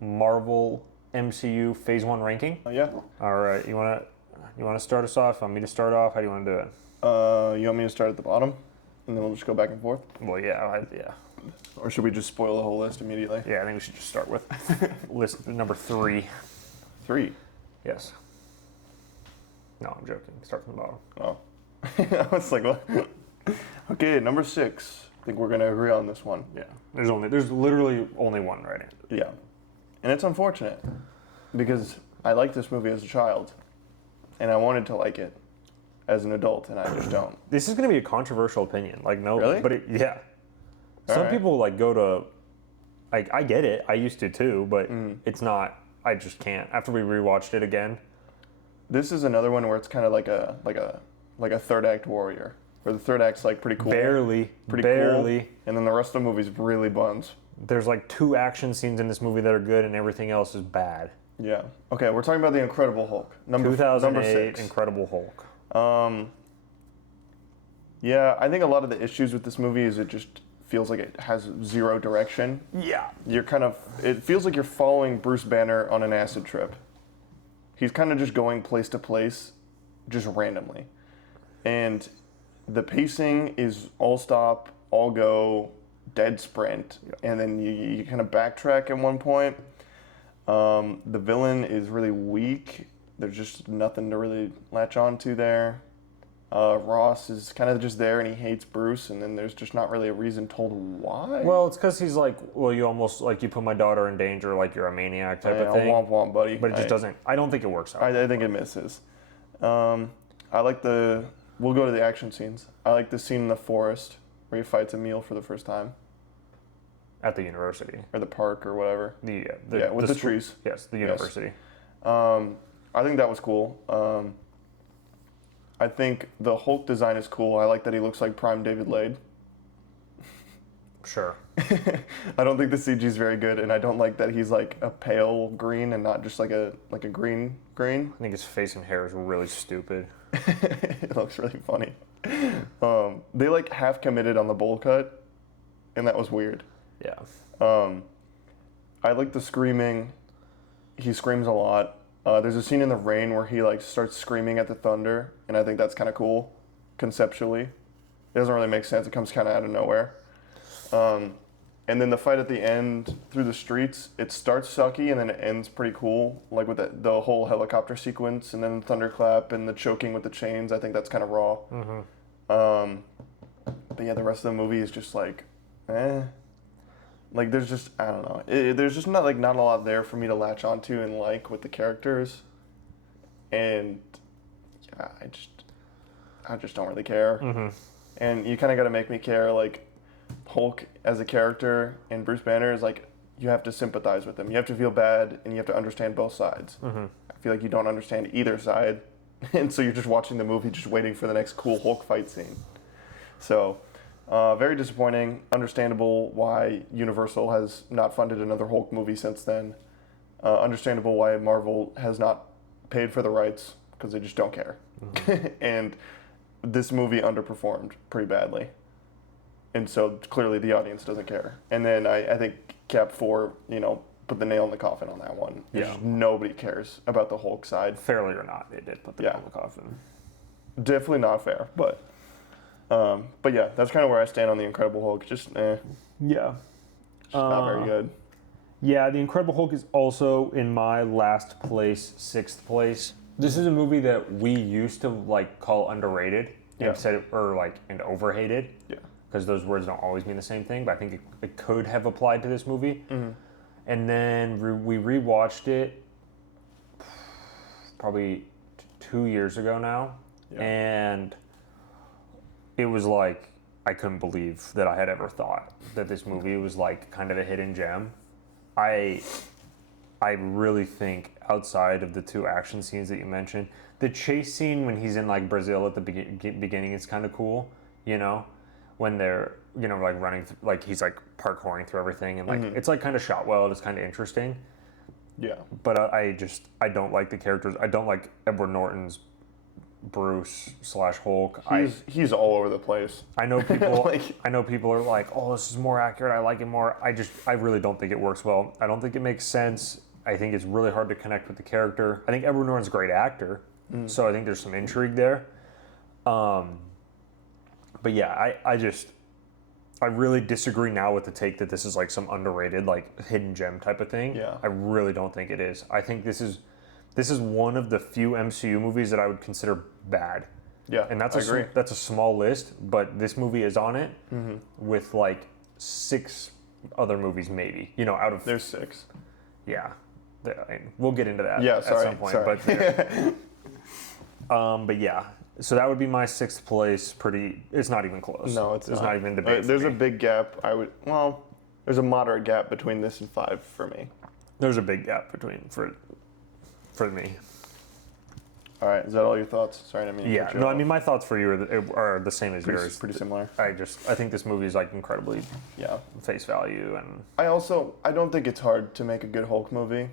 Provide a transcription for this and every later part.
Marvel MCU Phase 1 ranking. Yeah. All right, you wanna start us off? Want me to start off? How do you want to do it? You want me to start at the bottom, and then we'll just go back and forth, Well, yeah. or should we just spoil the whole list immediately? Yeah, I think we should just start with list number 3. 3. Yes. No, I'm joking. Start from the bottom. Oh. I was like, what? Okay, number 6. I think we're gonna agree on this one. Yeah. There's literally only one right answer. Yeah. And it's unfortunate because I liked this movie as a child, and I wanted to like it as an adult, and I just don't. This is going to be a controversial opinion. Like, no, Really? but yeah. Some right. people like go to, like, I get it. I used to too, but it's not. I just can't. After we rewatched it again. This is another one where it's kind of like a third act warrior, where the third act's like pretty cool, Barely. cool, and then the rest of the movie's really buns. There's like 2 action scenes in this movie that are good, and everything else is bad. Yeah. Okay, we're talking about the Incredible Hulk. Number 2008 6. Incredible Hulk. Yeah, I think a lot of the issues with this movie is it just feels like it has zero direction. Yeah. It feels like you're following Bruce Banner on an acid trip. He's kind of just going place to place, just randomly. And the pacing is all stop, all go, dead sprint. And then you kind of backtrack at one point. The villain is really weak. There's just nothing to really latch on to there. Ross is kind of just there and he hates Bruce, and then there's just not really a reason told why. Well, it's because he's like, well, you almost, like, you put my daughter in danger, like you're a maniac type of thing. Womp womp, buddy. But it just doesn't, I don't think it works out. I think it misses. We'll go to the action scenes. I like the scene in the forest where he fights Emil for the first time. At the university. Or the park or whatever. With the trees. Yes, the university. I think that was cool. I think the Hulk design is cool. I like that he looks like prime David Lade. Sure. I don't think the CG is very good, and I don't like that he's like a pale green and not just like a green. I think his face and hair is really stupid. It looks really funny. They like half committed on the bowl cut, and that was weird. Yeah. I like the screaming. He screams a lot. There's a scene in the rain where he like starts screaming at the thunder, and I think that's kind of cool, conceptually. It doesn't really make sense. It comes kind of out of nowhere. And then the fight at the end through the streets, it starts sucky and then it ends pretty cool, like with the whole helicopter sequence and then the thunderclap and the choking with the chains. I think that's kind of raw. But yeah, the rest of the movie is just like, Like there's just, I don't know. There's just not a lot there for me to latch onto and like with the characters. And yeah, I just don't really care. And you kind of got to make me care, like Hulk as a character and Bruce Banner is like, you have to sympathize with him. You have to feel bad and you have to understand both sides. I feel like you don't understand either side. And so you're just watching the movie, just waiting for the next cool Hulk fight scene. So, very disappointing. Understandable why Universal has not funded another Hulk movie since then. Understandable why Marvel has not paid for the rights, because they just don't care. And this movie underperformed pretty badly. And so clearly the audience doesn't care. And then I think Cap 4, put the nail in the coffin on that one. Yeah. Nobody cares about the Hulk side. Fairly or not, they did put the nail in the coffin. Definitely not fair, but yeah, that's kind of where I stand on the Incredible Hulk. Just Yeah. Just not very good. Yeah, the Incredible Hulk is also in my last place, 6th place. This is a movie that we used to like call underrated and overhated. Yeah. Because those words don't always mean the same thing, but I think it could have applied to this movie. And then we rewatched it probably 2 years ago now, and it was like, I couldn't believe that I had ever thought that this movie was like kind of a hidden gem. I really think outside of the 2 action scenes that you mentioned, the chase scene when he's in like Brazil at the beginning is kind of cool, when they're, like running, like he's like parkouring through everything and like, it's like kind of shot well, it's kind of interesting. Yeah. But I don't like the characters. I don't like Edward Norton's Bruce / Hulk. He's all over the place. I know people. I know people are like, "Oh, this is more accurate. I like it more." I really don't think it works well. I don't think it makes sense. I think it's really hard to connect with the character. I think Edward Norton's a great actor, so I think there's some intrigue there. But yeah, I really disagree now with the take that this is like some underrated, like hidden gem type of thing. Yeah. I really don't think it is. I think this is one of the few MCU movies that I would consider bad. Yeah, and that's I agree. That's a small list, but this movie is on it with like 6 other movies maybe. You know, out of there's 6. Yeah, we'll get into that at some point. Sorry. But yeah, so that would be my 6th place. It's not even close. No, it's not even debate. There's a big gap. There's a moderate gap between this and 5 for me. There's a big gap for me. All right, is that all your thoughts? Sorry, I mean. Yeah, no, I mean my thoughts for you are the same as yours. Pretty similar. I think this movie is like incredibly face value, and I don't think it's hard to make a good Hulk movie.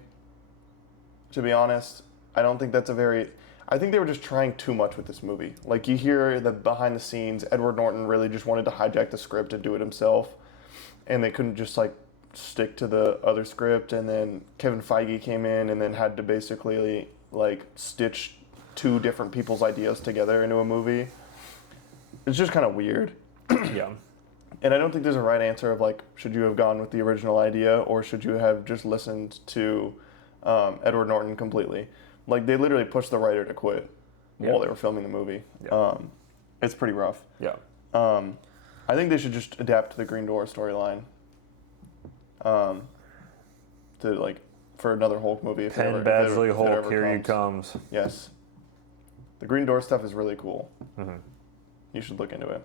To be honest, I don't think that's I think they were just trying too much with this movie. Like, you hear the behind the scenes, Edward Norton really just wanted to hijack the script and do it himself, and they couldn't just like stick to the other script. And then Kevin Feige came in and then had to basically like stitch 2 different people's ideas together into a movie. It's just kind of weird. yeah. And I don't think there's a right answer of like, should you have gone with the original idea or should you have just listened to Edward Norton completely? Like, they literally pushed the writer to quit while they were filming the movie. Yeah. It's pretty rough. Yeah. I think they should just adapt to the Green Door storyline. For another Hulk movie. Penn Badgley Hulk, here he comes. Yes. The Green Door stuff is really cool. Mm-hmm. You should look into it.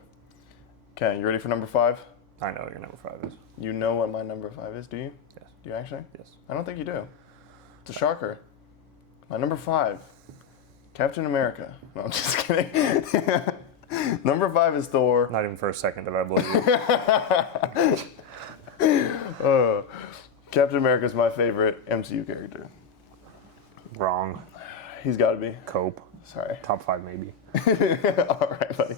Okay, you ready for number 5? I know what your number 5 is. You know what my number 5 is, do you? Yes. Do you actually? Yes. I don't think you do. It's a shocker. My number 5, Captain America. No, I'm just kidding. Number 5 is Thor. Not even for a second did I believe you. Captain America is my favorite MCU character. Wrong. He's got to be. Cope. Sorry. Top 5 maybe. All right, buddy.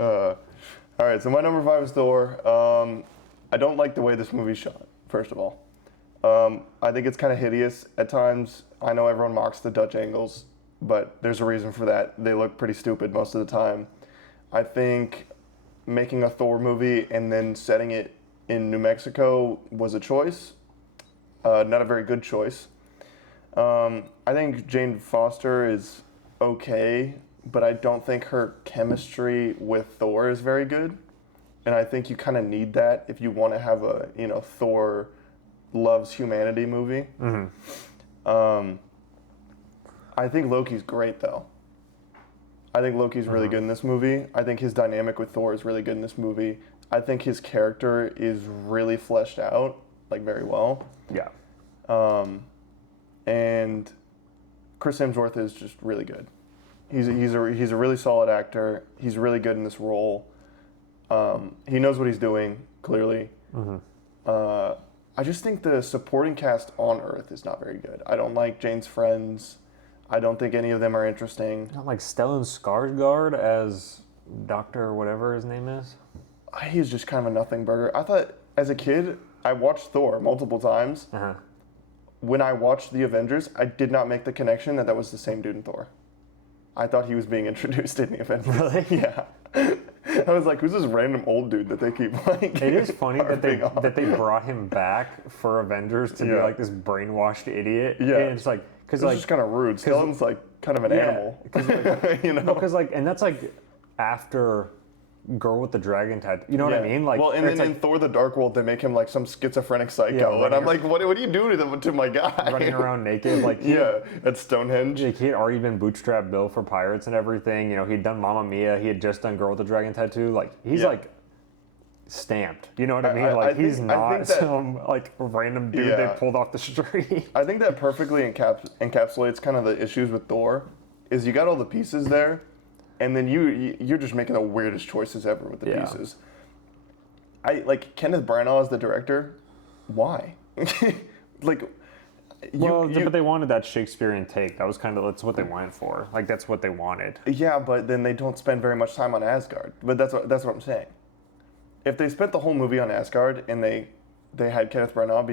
All right, so my number 5 is Thor. I don't like the way this movie's shot, first of all. I think it's kind of hideous at times. I know everyone mocks the Dutch angles, but there's a reason for that. They look pretty stupid most of the time. I think making a Thor movie and then setting it in New Mexico was a choice. Not a very good choice. I think Jane Foster is okay, but I don't think her chemistry with Thor is very good. And I think you kind of need that if you want to have a, Thor loves humanity movie. Mm-hmm. I think Loki's great, though. I think Loki's really good in this movie. I think his dynamic with Thor is really good in this movie. I think his character is really fleshed out, like, very well. Yeah. And Chris Hemsworth is just really good. He's a really solid actor. He's really good in this role. He knows what he's doing, clearly. Mm-hmm. I just think the supporting cast on Earth is not very good. I don't like Jane's friends. I don't think any of them are interesting. Not like Stellan Skarsgård as Dr. whatever his name is? He's just kind of a nothing burger. I thought, as a kid, I watched Thor multiple times. Uh-huh. When I watched The Avengers, I did not make the connection that was the same dude in Thor. I thought he was being introduced in The Avengers. Really? Yeah. I was like, who's this random old dude that they keep like? It is funny that they brought him back for Avengers to be like this brainwashed idiot. Yeah. And it's like, because it's just kind of rude. Stellan's like kind of an animal. Because and that's like after Girl with the Dragon tattoo. You know what I mean? Like, well, and then in Thor: The Dark World, they make him like some schizophrenic psycho, and I'm like, what do you do to my guy? Running around naked, like at Stonehenge. Like, he had already been Bootstrap Bill for Pirates and everything. He'd done Mamma Mia. He had just done Girl with the Dragon tattoo. Like, he's like stamped. You know what I mean? Like, he's not some like random dude they pulled off the street. I think that perfectly encapsulates kind of the issues with Thor. Is you got all the pieces there. And then you're just making the weirdest choices ever with the pieces. I like Kenneth Branagh as the director. Why? Like, But they wanted that Shakespearean take. That was that's what they went for. Like, that's what they wanted. Yeah, but then they don't spend very much time on Asgard. But that's what I'm saying. If they spent the whole movie on Asgard and they had Kenneth Branagh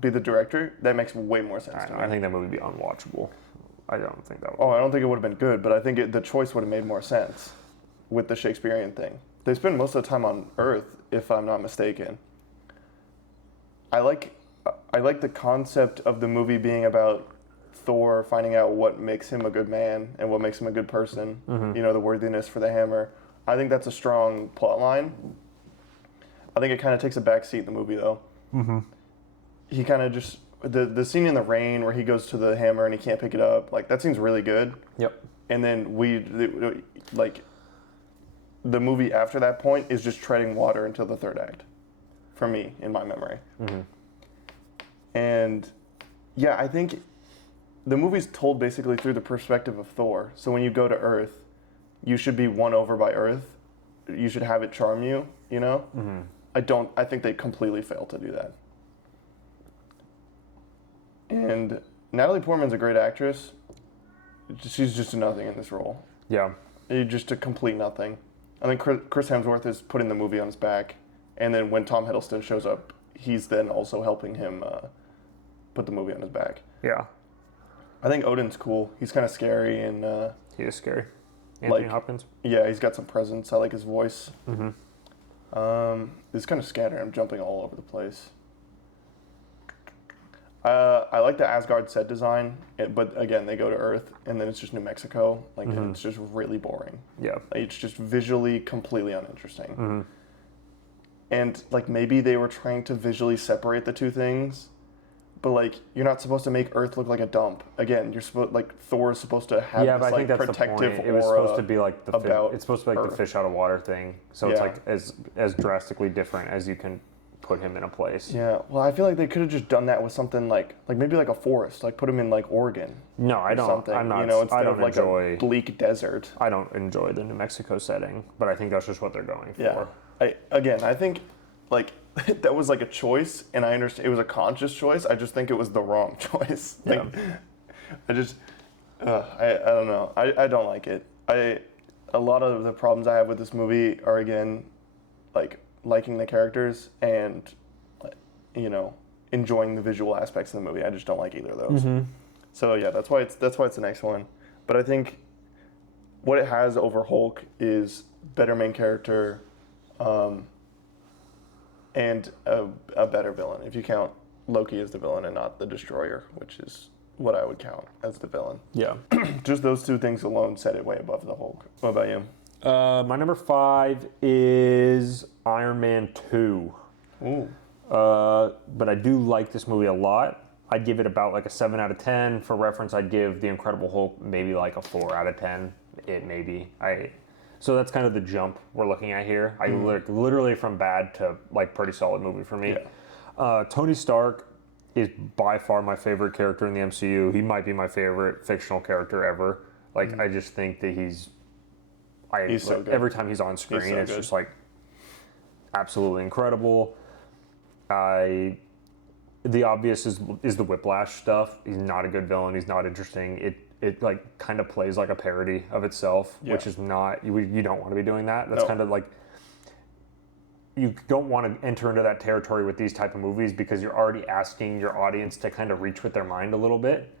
be the director, that makes way more sense to me. I think that movie would be unwatchable. I don't think that would. Oh, I don't think it would have been good, but I think the choice would have made more sense with the Shakespearean thing. They spend most of the time on Earth, if I'm not mistaken. I like the concept of the movie being about Thor finding out what makes him a good man and what makes him a good person. Mm-hmm. The worthiness for the hammer. I think that's a strong plot line. I think it kind of takes a backseat in the movie, though. Mm-hmm. He kind of just... The scene in the rain where he goes to the hammer and he can't pick it up, like, that seems really good. Yep. And then the movie after that point is just treading water until the third act, for me, in my memory. Mm-hmm. And, yeah, I think the movie's told basically through the perspective of Thor. So when you go to Earth, you should be won over by Earth. You should have it charm you, Mm-hmm. I think they completely failed to do that. And Natalie Portman's a great actress. She's just a nothing in this role. Yeah. Just a complete nothing. I think Chris Hemsworth is putting the movie on his back. And then when Tom Hiddleston shows up, he's then also helping him put the movie on his back. Yeah. I think Odin's cool. He's kind of scary and... he is scary. Anthony Hopkins? Yeah, he's got some presence. I like his voice. Mm-hmm. It's kind of scattered. I'm jumping all over the place. I like the Asgard set design, but again, they go to Earth, and then it's just New Mexico. Like, mm-hmm. It's just really boring. Yeah. Like, it's just visually completely uninteresting. Mm-hmm. And, like, maybe they were trying to visually separate the two things, but, like, you're not supposed to make Earth look like a dump. Again, you're supposed, like, Thor is supposed to have this, but I think that's protective the point. aura. It was supposed to be like it's supposed to be like Earth. The fish out of water thing. So it's like as drastically different as you can put him in a place. Yeah, well, I feel like they could have just done that with something like maybe like a forest, like put him in like Oregon. No, I don't. Something, I'm not. instead I don't of like enjoy a bleak desert. I don't enjoy the New Mexico setting, but I think that's just what they're going for. Yeah, I think like that was like a choice, and I understand it was a conscious choice. I just think it was the wrong choice. Like, I don't know. I don't like it. A lot of the problems I have with this movie are again like liking the characters and, enjoying the visual aspects of the movie. I just don't like either of those. Mm-hmm. So yeah, that's why it's the next one. But I think what it has over Hulk is better main character, and a better villain. If you count Loki as the villain and not the Destroyer, which is what I would count as the villain. Yeah. Just those two things alone set it way above the Hulk. What about you? My number 5 is Iron Man 2. Ooh. But I do like this movie a lot. I'd give it about like a 7 out of 10. For reference, I'd give The Incredible Hulk maybe like a 4 out of 10. So that's kind of the jump we're looking at here. I literally from bad to like pretty solid movie for me. Yeah. Tony Stark is by far my favorite character in the MCU. He might be my favorite fictional character ever. Like, I just think that he's so good. Every time he's on screen, it's just like absolutely incredible. The obvious is the Whiplash stuff. He's not a good villain. He's not interesting. It like kind of plays like a parody of itself, which is not, you don't want to be doing that. That's kind of like, you don't want to enter into that territory with these type of movies because you're already asking your audience to kind of reach with their mind a little bit.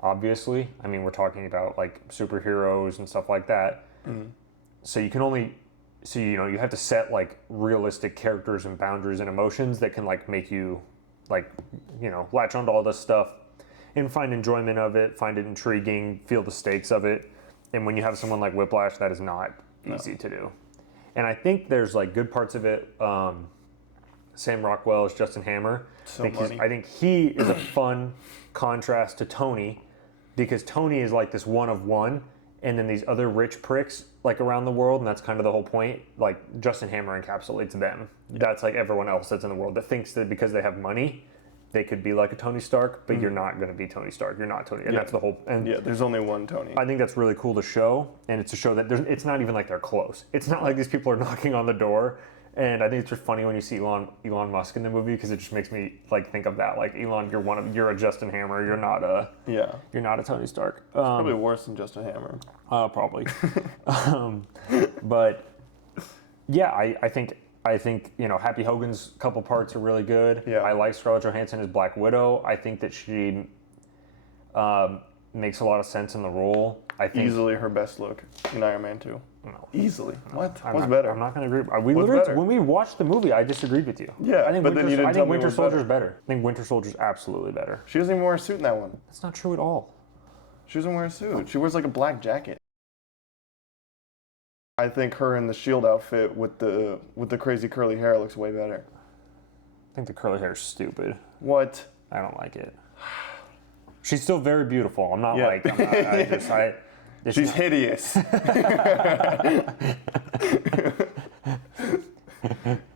Obviously, I mean, we're talking about like superheroes and stuff like that. Mm-hmm. So you have to set like realistic characters and boundaries and emotions that can like make you like, latch onto all this stuff and find enjoyment of it, find it intriguing, feel the stakes of it. And when you have someone like Whiplash, that is not easy to do. And I think there's like good parts of it. Sam Rockwell is Justin Hammer. I think he is a fun contrast to Tony, because Tony is like this one of one, and then these other rich pricks like around the world, and that's kind of the whole point. Like, Justin Hammer encapsulates them. That's like everyone else that's in the world that thinks that because they have money, they could be like a Tony Stark, but you're not going to be Tony Stark. You're not Tony, and that's the whole. And there's only one Tony. I think that's really cool to show, and it's to show that it's not even like they're close. It's not like these people are knocking on the door And I think it's just funny when you see Elon Musk in the movie because it just makes me like think of that. Like Elon, you're a Justin Hammer. You're not a Tony Stark. Probably worse than Justin Hammer. Probably. But yeah, I think Happy Hogan's couple parts are really good. Yeah. I like Scarlett Johansson as Black Widow. I think that she makes a lot of sense in the role. I think Easily her best look in Iron Man 2. No. Easily. What? What's I'm better? not going to agree. Better? When we watched the movie, I disagreed with you. Yeah, I think but then you didn't tell me Winter what was Soldier's better. I think Winter Soldier's absolutely better. She doesn't even wear a suit in that one. That's not true at all. She doesn't wear a suit. She wears like a black jacket. I think her in the Shield outfit with the crazy curly hair looks way better. I think the curly hair is stupid. What? I don't like it. She's still very beautiful. She's hideous.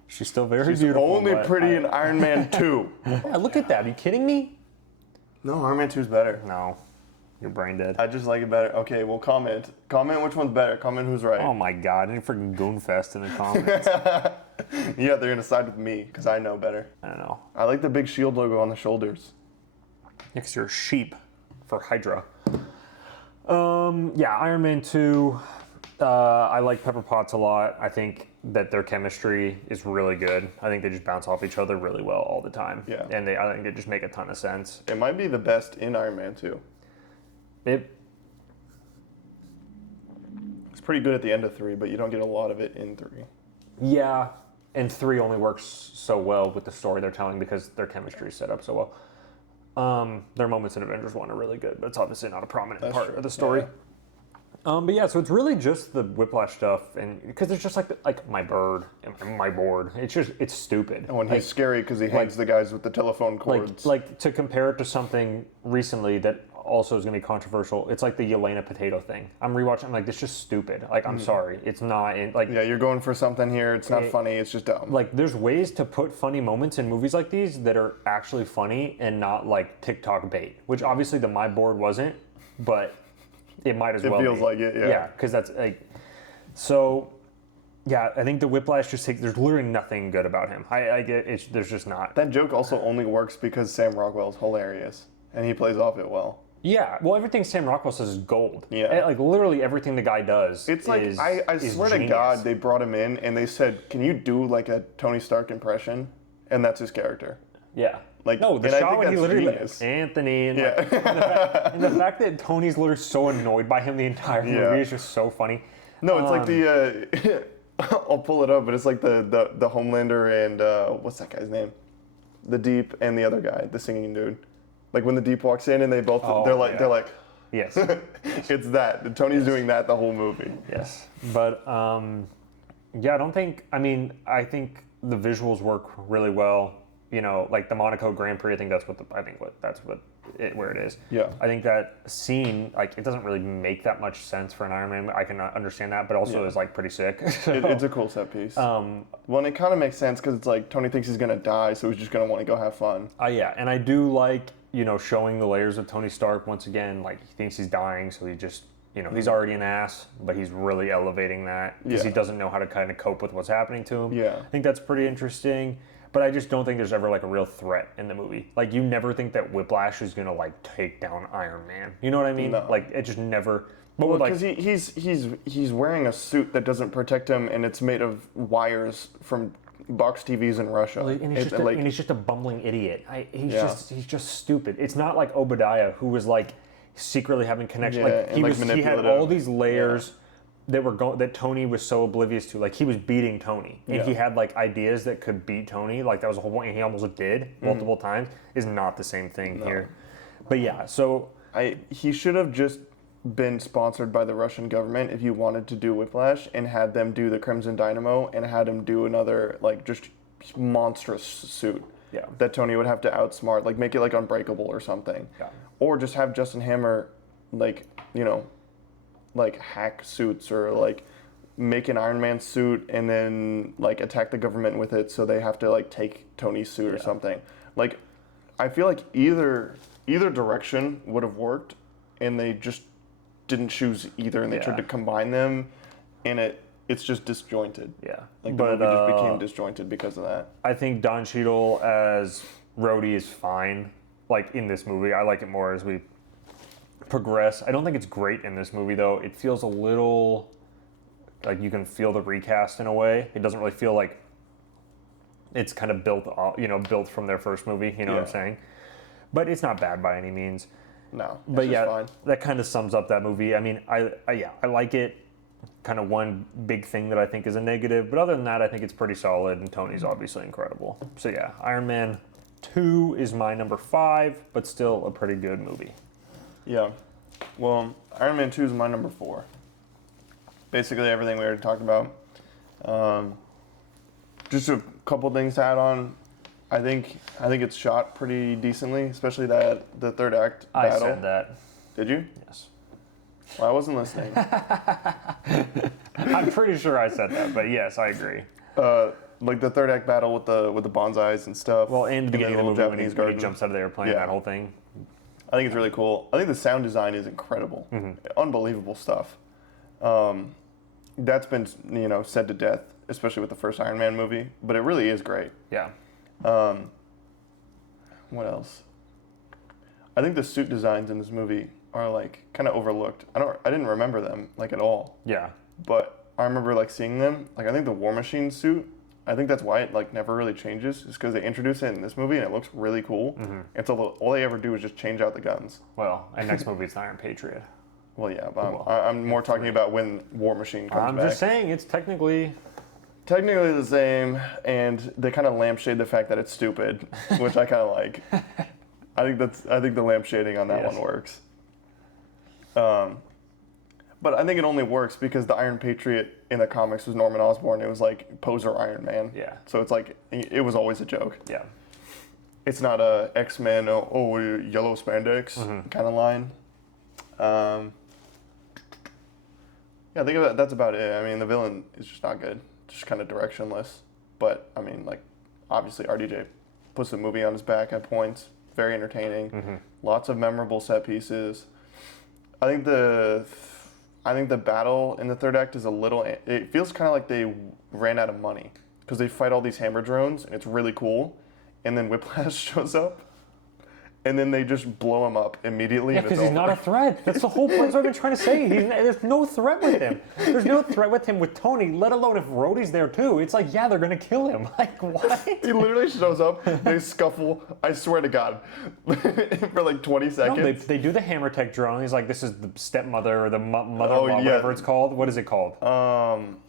She's still very She's beautiful. only pretty in Iron Man 2. Yeah, look at that. Are you kidding me? No, Iron Man 2 is better. No. You're brain dead. I just like it better. Okay, well, comment. Comment which one's better. Comment who's right. Oh my god. Any freaking goonfest in the comments. Yeah, they're going to side with me because I know better. I don't know. I like the big Shield logo on the shoulders. Yeah, because you're a sheep for Hydra. Yeah, Iron Man 2. I like Pepper Potts a lot. I think that their chemistry is really good. I think they just bounce off each other really well all the time. Yeah. And I think they just make a ton of sense. It might be the best in Iron Man 2. It's pretty good at the end of 3, but you don't get a lot of it in 3. Yeah, and 3 only works so well with the story they're telling because their chemistry is set up so well. Their moments in Avengers 1 are really good, but it's obviously not a prominent part of the story. Yeah. But yeah, so it's really just the Whiplash stuff, and because it's just like my bird and my board. It's stupid. And when he's scary because he hangs the guys with the telephone cords. Like to compare it to something recently that also is going to be controversial. It's like the Yelena potato thing. I'm rewatching. I'm like, this is just stupid. Like, I'm sorry, it's not. Yeah, you're going for something here. It's not funny. It's just dumb. Like, there's ways to put funny moments in movies like these that are actually funny and not like TikTok bait. Which obviously the My Board wasn't, but it might as well. It feels be. like it. Yeah. Yeah, because that's like. So, yeah, I think the Whiplash just takes. There's literally nothing good about him. I get it. There's just not. That joke also only works because Sam Rockwell's hilarious and he plays off it well. Yeah, well, everything Sam Rockwell says is gold. Yeah. Like, literally everything the guy does. It's like, I swear to God, they brought him in and they said, can you do like a Tony Stark impression? And that's his character. Yeah. Like, no, the and I shot think when he that's literally genius. Anthony and, Yeah. and the fact that Tony's literally so annoyed by him the entire movie is just so funny. No, it's like the I'll pull it up, but it's like the Homelander and what's that guy's name? The Deep and the other guy, the singing dude. Like when the Deep walks in and they both they're like yes. It's that. Tony's doing that the whole movie. Yes. But yeah, I think the visuals work really well. You know, like the Monaco Grand Prix, I think that's where it is. Yeah. I think that scene, like, it doesn't really make that much sense for an Iron Man. I can understand that, but also is like pretty sick. It's a cool set piece. Well, and it kind of makes sense because it's like Tony thinks he's gonna die, so he's just gonna want to go have fun. Yeah, and I do like, you know, showing the layers of Tony Stark once again. Like, he thinks he's dying, so he just, you know, he's already an ass, but he's really elevating that because he doesn't know how to kind of cope with what's happening to him. Yeah. I think that's pretty interesting. But I just don't think there's ever like a real threat in the movie. Like, you never think that Whiplash is gonna like take down Iron Man. You know what I mean? No. Like, it just never. But Well, like, because he's wearing a suit that doesn't protect him, and it's made of wires from box TVs in Russia. and he's just a bumbling idiot. He's just stupid. It's not like Obadiah, who was like secretly having connection. Yeah, he had all these layers. That Tony was so oblivious to. Like, he was beating Tony, and he had like ideas that could beat Tony. Like, that was the whole point, and he almost did multiple times. Is not the same thing here. But yeah, so he should have just been sponsored by the Russian government if you wanted to do Whiplash, and had them do the Crimson Dynamo, and had him do another like just monstrous suit. Yeah. That Tony would have to outsmart, like make it like Unbreakable or something. Yeah. Or just have Justin Hammer, like, you know, like hack suits or like make an Iron Man suit and then like attack the government with it, so they have to like take Tony's suit or something. Like, I feel like either direction would have worked, and they just didn't choose either, and they tried to combine them, and it it's just disjointed. Yeah. Like the movie just became disjointed because of that. I think Don Cheadle as Rhodey is fine. Like in this movie, I like it more as we progress. I don't think it's great in this movie though. It feels a little like you can feel the recast in a way. It doesn't really feel like it's kind of built from their first movie. You know what I'm saying? But it's not bad by any means. No, but yeah, fine. That kind of sums up that movie. I mean, I like it. Kind of one big thing that I think is a negative, but other than that, I think it's pretty solid. And Tony's obviously incredible. So yeah, Iron Man 2 is my number 5, but still a pretty good movie. Yeah, well, Iron Man 2 is my number 4. Basically everything we already talked about. Just a couple things to add on. I think it's shot pretty decently, especially the third act battle. I said that. Did you? Yes. Well, I wasn't listening. I'm pretty sure I said that, but yes, I agree. Like the third act battle with the bonsais and stuff. Well, and the beginning of the movie when he jumps out of the airplane, that whole thing. I think it's really cool. I think the sound design is incredible. Unbelievable stuff. That's been said to death, especially with the first Iron Man movie, but it really is great. Yeah. What else? I think the suit designs in this movie are like kind of overlooked. I didn't remember them like at all. Yeah. But I remember like seeing them. Like I think the War Machine suit, I think that's why it like never really changes. Is because they introduce it in this movie and it looks really cool. And so all they ever do is just change out the guns. Well, and next movie it's Iron Patriot. Well, yeah, but I'm more talking about when War Machine comes back. I'm just saying it's technically the same, and they kind of lampshade the fact that it's stupid, which I kind of like. I think the lampshading on that one works. But I think it only works because the Iron Patriot in the comics was Norman Osborn. It was like poser Iron Man. Yeah. So it's like it was always a joke. Yeah. It's not a X-Men yellow spandex kind of line. Yeah, I think that's about it. I mean, the villain is just not good. Just kind of directionless. But, I mean, like, obviously RDJ puts the movie on his back at points. Very entertaining. Lots of memorable set pieces. I think the battle in the third act is a little... It feels kind of like they ran out of money. Because they fight all these hammer drones, and it's really cool. And then Whiplash shows up. And then they just blow him up immediately. Yeah, because he's not a threat. That's the whole point. That's what I've been trying to say. There's no threat with him. There's no threat with him with Tony, let alone if Rhodey's there too. It's like, yeah, they're going to kill him. Like, what? He literally shows up, they scuffle, I swear to God, for like 20 seconds. No, they do the hammer tech drone. He's like, this is the stepmother or the mother-in-law, whatever it's called. What is it called?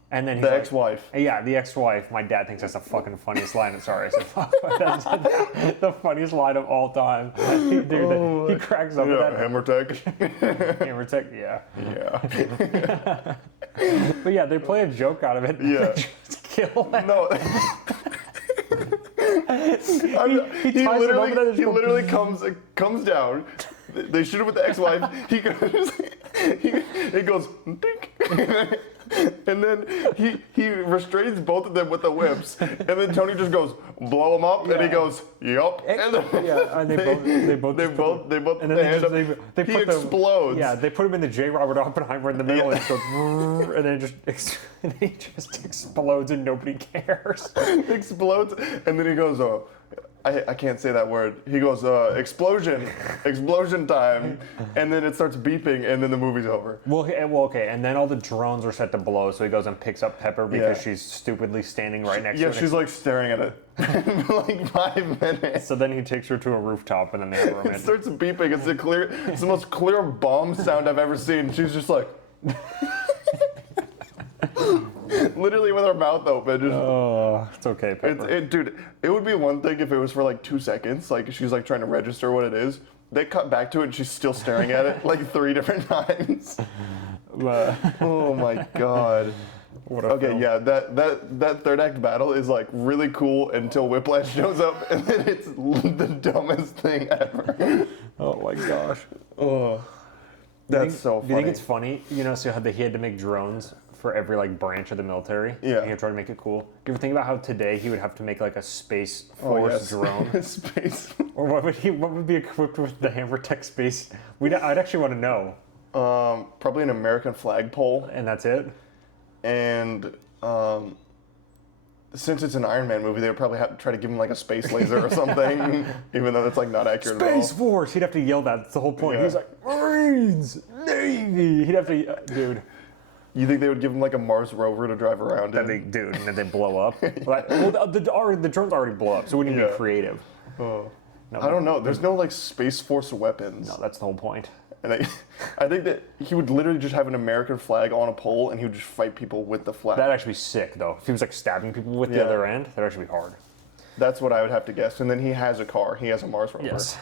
And then the ex-wife. Yeah, the ex-wife. My dad thinks that's the fucking funniest line. Sorry, I said fuck, but that's the funniest line of all time. He cracks up with that. Hammer tech. Hammer tech, yeah. Yeah. But yeah, they play a joke out of it. Yeah. Just kill him. No. He literally comes down. They shoot him with the ex-wife. He goes, dink. And then he restrains both of them with the whips, and then Tony just goes blow him up, and he goes yup, and then and they both and then he explodes. They put him in the J. Robert Oppenheimer in the middle, and it goes, and then he just explodes, and nobody cares. Explodes, and then he goes, I can't say that word. He goes, explosion time, and then it starts beeping, and then the movie's over. Well, okay, and then all the drones are set to blow, so he goes and picks up Pepper because she's stupidly standing right next to it. Yeah, she's like staring at it for like 5 minutes. So then he takes her to a rooftop, and then they have her It starts beeping. It's the most clear bomb sound I've ever seen. She's just like... Literally with her mouth open. Just, it's okay, Pepper. Dude, it would be one thing if it was for like 2 seconds. Like she's like trying to register what it is. They cut back to it and she's still staring at it like 3 different times. Oh my God. Film. Yeah, that third act battle is like really cool until Whiplash shows up, and then it's the dumbest thing ever. Oh my gosh. Oh, that's so funny. Do you think it's funny? So how he had to make drones for every like branch of the military. Yeah. And he tried to make it cool. Do you ever think about how today he would have to make like a Space Force drone? Space. Or what would be equipped with the Hammer Tech Space? I'd actually want to know. Probably an American flagpole. And that's it? and since it's an Iron Man movie, they would probably have to try to give him like a space laser or something, even though that's like not accurate at all. Space Force! He'd have to yell that. That's the whole point. Yeah. He's like, Marines! Navy! He'd have to, dude. You think they would give him like a Mars rover to drive around in? Dude, and then they blow up. The drones already blow up, so it wouldn't even be creative. Oh. No, I don't know. There's no like Space Force weapons. No, that's the whole point. And I think that he would literally just have an American flag on a pole, and he would just fight people with the flag. That'd actually be sick, though. If he was like stabbing people with the other end, that'd actually be hard. That's what I would have to guess. And then he has a car. He has a Mars rover. Yes.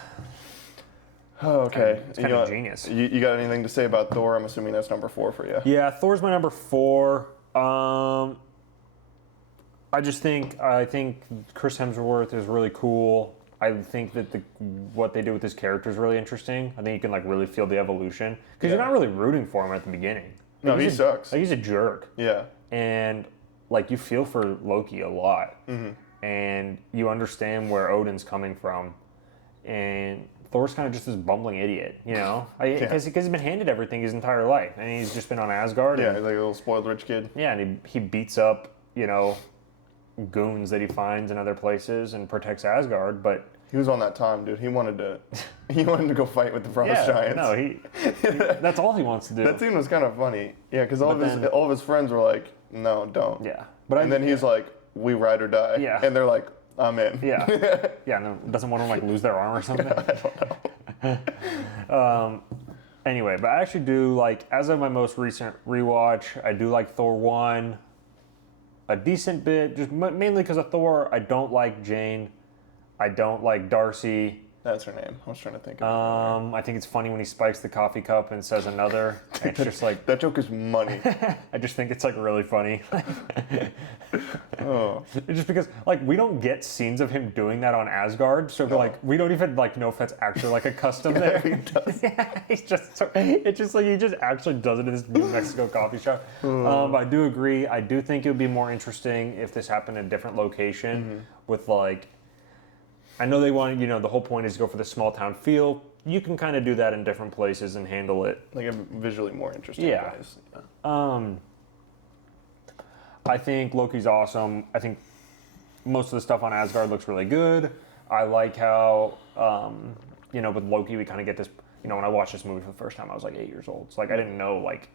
Oh, okay. It's kind of genius. You got anything to say about Thor? I'm assuming that's number 4 for you. Yeah, Thor's my number 4. I think Chris Hemsworth is really cool. I think that what they do with his character is really interesting. I think you can like really feel the evolution because you're not really rooting for him at the beginning. No, he sucks. Like he's a jerk. Yeah. And like you feel for Loki a lot, and you understand where Odin's coming from, and Thor's kind of just this bumbling idiot, you know, because he's been handed everything his entire life, and he's just been on Asgard. Yeah, and, he's like a little spoiled rich kid. Yeah, and he beats up, you know, goons that he finds in other places and protects Asgard, but he was on that time, dude. He wanted to go fight with the Frost Giants. No, he that's all he wants to do. That scene was kind of funny. Yeah, because all of his friends were like, "No, don't." Yeah, and then he's like, "We ride or die." Yeah, and they're like, "I'm in." Yeah, yeah. No, doesn't one of them like lose their arm or something? I don't know. Anyway, but I actually do like, as of my most recent rewatch, I do like Thor 1 a decent bit, just mainly because of Thor. I don't like Jane. I don't like Darcy. That's her name. I was trying to think of I think it's funny when he spikes the coffee cup and says another. It's just like that joke is money. I just think it's like really funny. Oh. It's just because like we don't get scenes of him doing that on Asgard, so like we don't even like know if that's actually like a custom there. He does. Yeah, it's just like he just actually does it in this New Mexico coffee shop. I do agree. I do think it would be more interesting if this happened in a different location with like. I know they want, you know, the whole point is to go for the small town feel. You can kind of do that in different places and handle it. Like a visually more interesting place. Yeah. I think Loki's awesome. I think most of the stuff on Asgard looks really good. I like how, you know, with Loki, we kind of get this, you know, when I watched this movie for the first time, I was like 8 years old. So, like, I didn't know, like,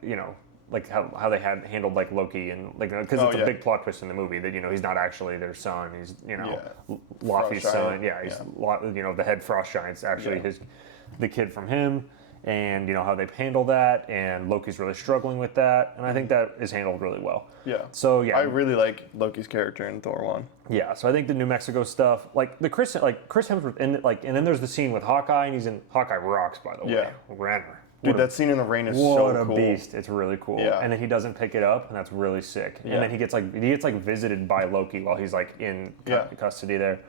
you know, like how they had handled like Loki and like because it's a big plot twist in the movie that you know he's not actually their son, he's you know Laufey's son, he's you know the head Frost Giant's actually the kid from him, and you know how they've handled that, and Loki's really struggling with that, and I think that is handled really well. Yeah. So yeah, I really like Loki's character in Thor 1. Yeah, so I think the New Mexico stuff, like Chris Hemsworth, and then there's the scene with Hawkeye, and Hawkeye rocks, by the way. Renner. Dude, that scene in the rain is so cool. What a beast! It's really cool. Yeah. And then he doesn't pick it up, and that's really sick. Yeah. And then he gets visited by Loki while he's like in custody there.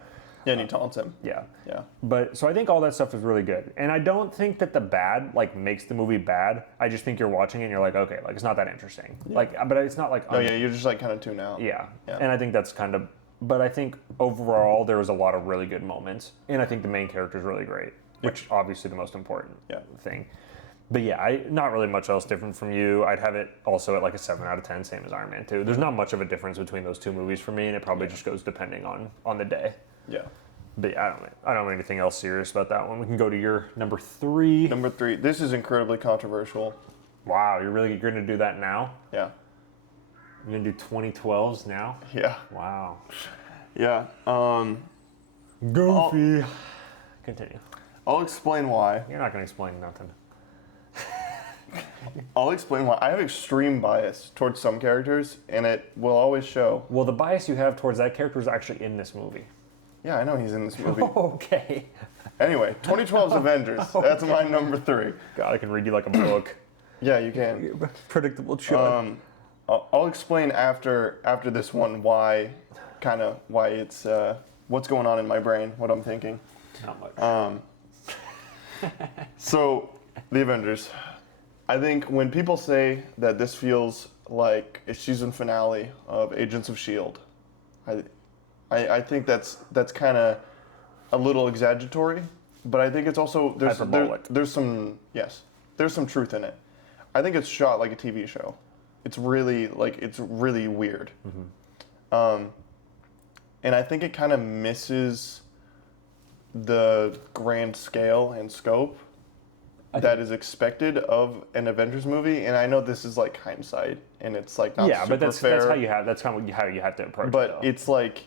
Yeah, and he taunts him. Yeah. Yeah. But so I think all that stuff is really good, and I don't think that the bad like makes the movie bad. I just think you're watching it and you're like, okay, like it's not that interesting. Yeah. Like, but it's not like. No, you're just like kind of tune out. Yeah. And I think that's kind of. But I think overall there was a lot of really good moments, and I think the main character is really great, which obviously the most important thing. But yeah, not really much else different from you. I'd have it also at like a 7 out of 10, same as Iron Man 2. There's not much of a difference between those two movies for me, and it probably just goes depending on the day. Yeah. But yeah, I don't have anything else serious about that one. We can go to your number 3. Number 3. This is incredibly controversial. Wow, you're going to do that now? Yeah. You're going to do 2012s now? Yeah. Wow. Yeah. Goofy. Continue. I'll explain why. You're not going to explain nothing. I'll explain why. I have extreme bias towards some characters, and it will always show. Well, the bias you have towards that character is actually in this movie. Yeah, I know he's in this movie. Okay. Anyway, 2012's Avengers. That's my number 3. God, I can read you like a book. Yeah, you can. Predictable choice. I'll explain after this one why it's what's going on in my brain, what I'm thinking. Not much. So, the Avengers. I think when people say that this feels like a season finale of Agents of S.H.I.E.L.D., I think that's kind of a little exaggeratory, but I think it's also there's some truth in it. I think it's shot like a TV show. it's really weird. And I think it kind of misses the grand scale and scope that is expected of an Avengers movie. And I know this is like hindsight, and it's like not super but that's fair. that's kind of how you have to approach it. But it's like,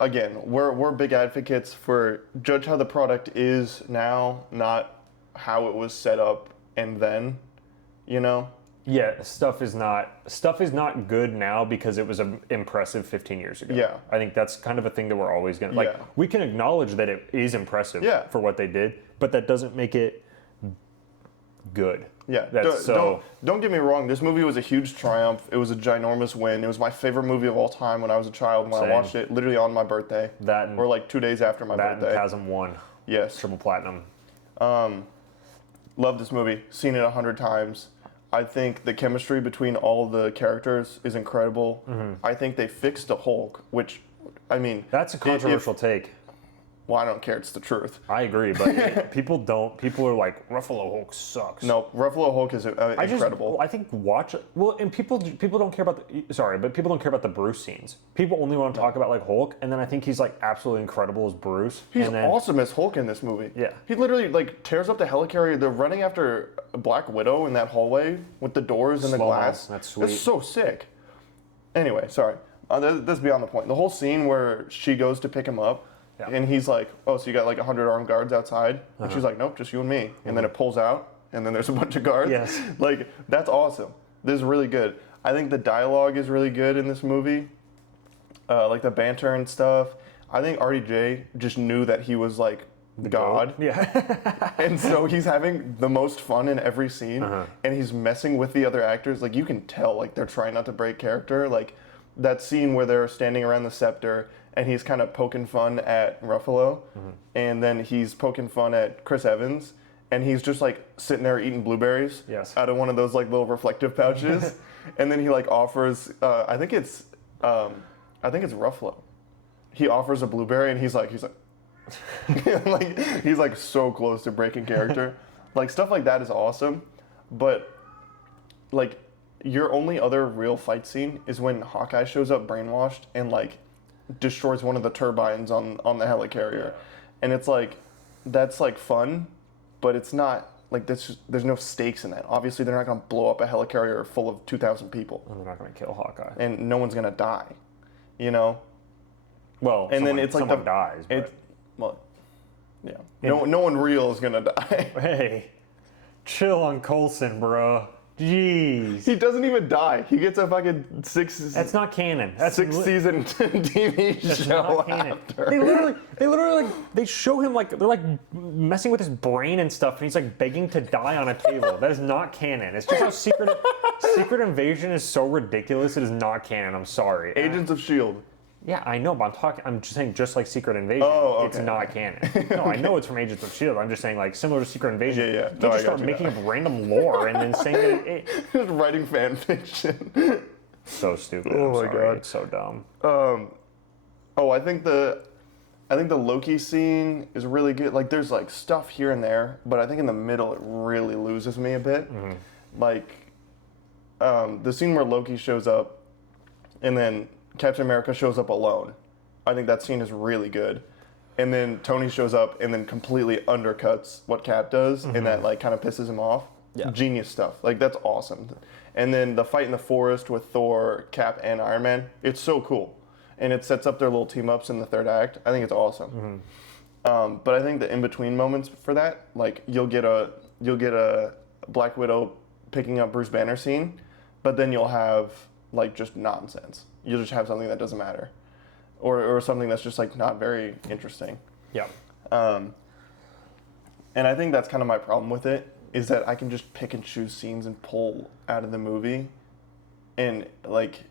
again, we're big advocates for judge how the product is now, not how it was set up and then, you know. Yeah, stuff is not good now because it was impressive 15 years ago. Yeah. I think that's kind of a thing that we're always going to, like, we can acknowledge that it is impressive for what they did, but that doesn't make it good. Yeah, don't get me wrong, this movie was a huge triumph. It was a ginormous win. It was my favorite movie of all time when I was a child, when I watched it literally on my birthday. Or like 2 days after my birthday. That and Chasm 1. Yes. Triple platinum. Love this movie. Seen it 100 times. I think the chemistry between all the characters is incredible. I think they fixed the Hulk, which, I mean... That's a controversial take. Well, I don't care. It's the truth. I agree, but people are like, Ruffalo Hulk sucks. No, Ruffalo Hulk is incredible. I think and people don't care about but people don't care about the Bruce scenes. People only want to talk about like Hulk, and then I think he's like absolutely incredible as Bruce. He's awesome as Hulk in this movie. Yeah. He literally like tears up the helicarrier. They're running after Black Widow in that hallway with the doors and the glass. That's sweet. That's so sick. Anyway, sorry. That's beyond the point. The whole scene where she goes to pick him up. Yeah. And he's like, oh, so you got like 100 armed guards outside? And she's like, nope, just you and me. And then it pulls out, and then there's a bunch of guards. Yes. Like, that's awesome. This is really good. I think the dialogue is really good in this movie. Like the banter and stuff. I think RDJ just knew that he was like God. Yeah. And so he's having the most fun in every scene. And he's messing with the other actors. Like, you can tell, like, they're trying not to break character. Like, that scene where they're standing around the scepter and he's kind of poking fun at Ruffalo, and then he's poking fun at Chris Evans, and he's just like sitting there eating blueberries out of one of those like little reflective pouches, and then he like offers, I think it's Ruffalo. He offers a blueberry, and he's like, like he's like so close to breaking character. Like, stuff like that is awesome, but like your only other real fight scene is when Hawkeye shows up brainwashed and like destroys one of the turbines on the helicarrier. And it's like, that's like fun, but it's not like there's no stakes in that. Obviously they're not going to blow up a helicarrier full of 2,000 people. And they're not going to kill Hawkeye. And no one's going to die, you know? Well, and then it's like someone dies. But... No one real is going to die. Hey, chill on Coulson, bro. Jeez. He doesn't even die. He gets a fucking That's not canon. That's season TV that's show not canon. after. They literally like they show him like they're like messing with his brain and stuff, and he's like begging to die on a table. That is not canon. It's just how Secret Invasion is so ridiculous. It is not canon. I'm sorry. Agents of S.H.I.E.L.D. Yeah, I know, but I'm just saying, just like Secret Invasion, it's not canon. No, I know it's from Agents of S.H.I.E.L.D. I'm just saying, like, similar to Secret Invasion, you can't just start making up random lore and then saying that it... Just writing fan fiction. So stupid. Oh I'm my sorry. God. It's so dumb. I think the Loki scene is really good. Like, there's, like, stuff here and there, but I think in the middle it really loses me a bit. Like, the scene where Loki shows up and then Captain America shows up alone. I think that scene is really good. And then Tony shows up and then completely undercuts what Cap does, and that like kind of pisses him off. Yeah. Genius stuff. Like, that's awesome. And then the fight in the forest with Thor, Cap, and Iron Man, it's so cool. And it sets up their little team ups in the third act. I think it's awesome. But I think the in between moments for that, like you'll get a Black Widow picking up Bruce Banner scene, but then you'll have like just nonsense. You'll just have something that doesn't matter, or something that's just like not very interesting. Yeah. And I think that's kind of my problem with it, is that I can just pick and choose scenes and pull out of the movie, and like,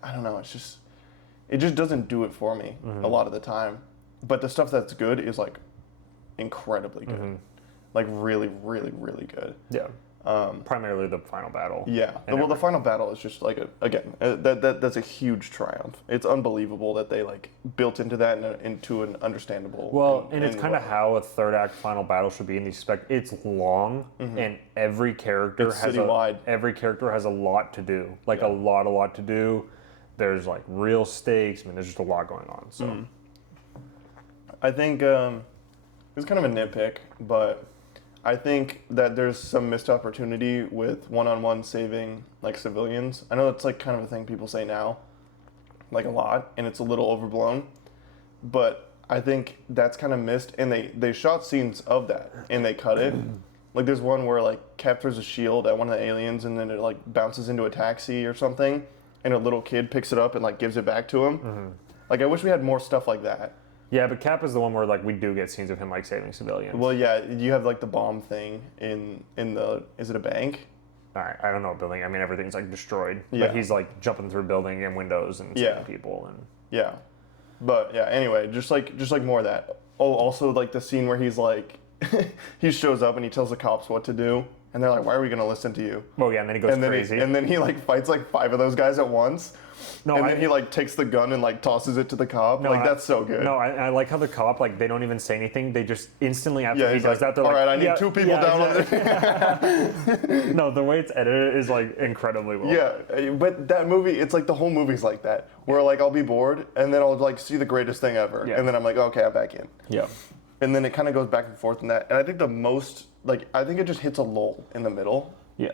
I don't know, it just doesn't do it for me a lot of the time. But the stuff that's good is like incredibly good, like really, really, really good. Yeah. Primarily the final battle. Yeah. Well, the final battle is just like that's a huge triumph. It's unbelievable that they like built into that into an understandable. Well, and it's kind of how a third act final battle should be in these spec. It's long, and every character has a lot to do. Like a lot to do. There's like real stakes. I mean, there's just a lot going on. So, I think it's kind of a nitpick, but I think that there's some missed opportunity with one-on-one saving like civilians. I know that's like kind of a thing people say now, like a lot, and it's a little overblown. But I think that's kind of missed, and they shot scenes of that, and they cut it. Like there's one where like Cap throws a shield at one of the aliens, and then it like bounces into a taxi or something, and a little kid picks it up and like gives it back to him. Like I wish we had more stuff like that. Yeah, but Cap is the one where like we do get scenes of him like saving civilians. Well, yeah, you have like the bomb thing in the is it a bank? All right, I don't know what building. I mean, everything's like destroyed. Yeah. But he's like jumping through building and windows and saving people and. Yeah, but yeah. Anyway, just like more of that. Oh, also like the scene where he's like, he shows up and he tells the cops what to do, and they're like, "Why are we gonna listen to you?" Oh yeah, and then he goes crazy. And then he like fights like 5 of those guys at once. Then he like takes the gun and like tosses it to the cop. That's so good. No, I like how the cop like they don't even say anything. They just instantly after he does that they're all like, right, I need 2 people down on this. No, the way it's edited is like incredibly well. Yeah, but that movie, it's like the whole movie's like that. Where like I'll be bored and then I'll like see the greatest thing ever, and then I'm like, okay, I'm back in. Yeah. And then it kind of goes back and forth in that. And I think the most I think it just hits a lull in the middle. Yeah.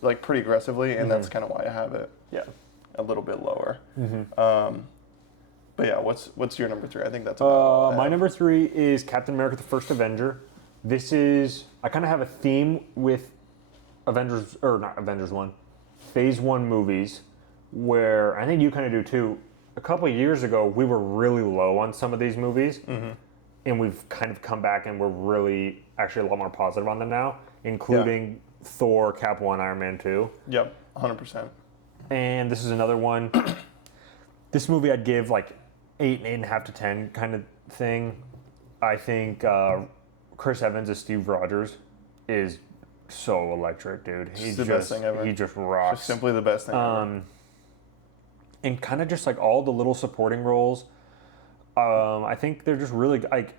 Like pretty aggressively, and that's kind of why I have it. Yeah. A little bit lower. But yeah, what's your number 3? I think that's about my number 3 is Captain America: The First Avenger. This is I kind of have a theme with Phase 1 movies, where I think you kind of do too. A couple of years ago, we were really low on some of these movies, and we've kind of come back and we're really actually a lot more positive on them now, including Thor, Cap 1, Iron Man 2. Yep, 100%. And this is another one. This movie I'd give like 8, 8.5 to 10 kind of thing. I think Chris Evans as Steve Rogers is so electric, dude. He's the best thing ever. He just rocks. Just simply the best thing ever. And kind of just like all the little supporting roles. I think they're just really like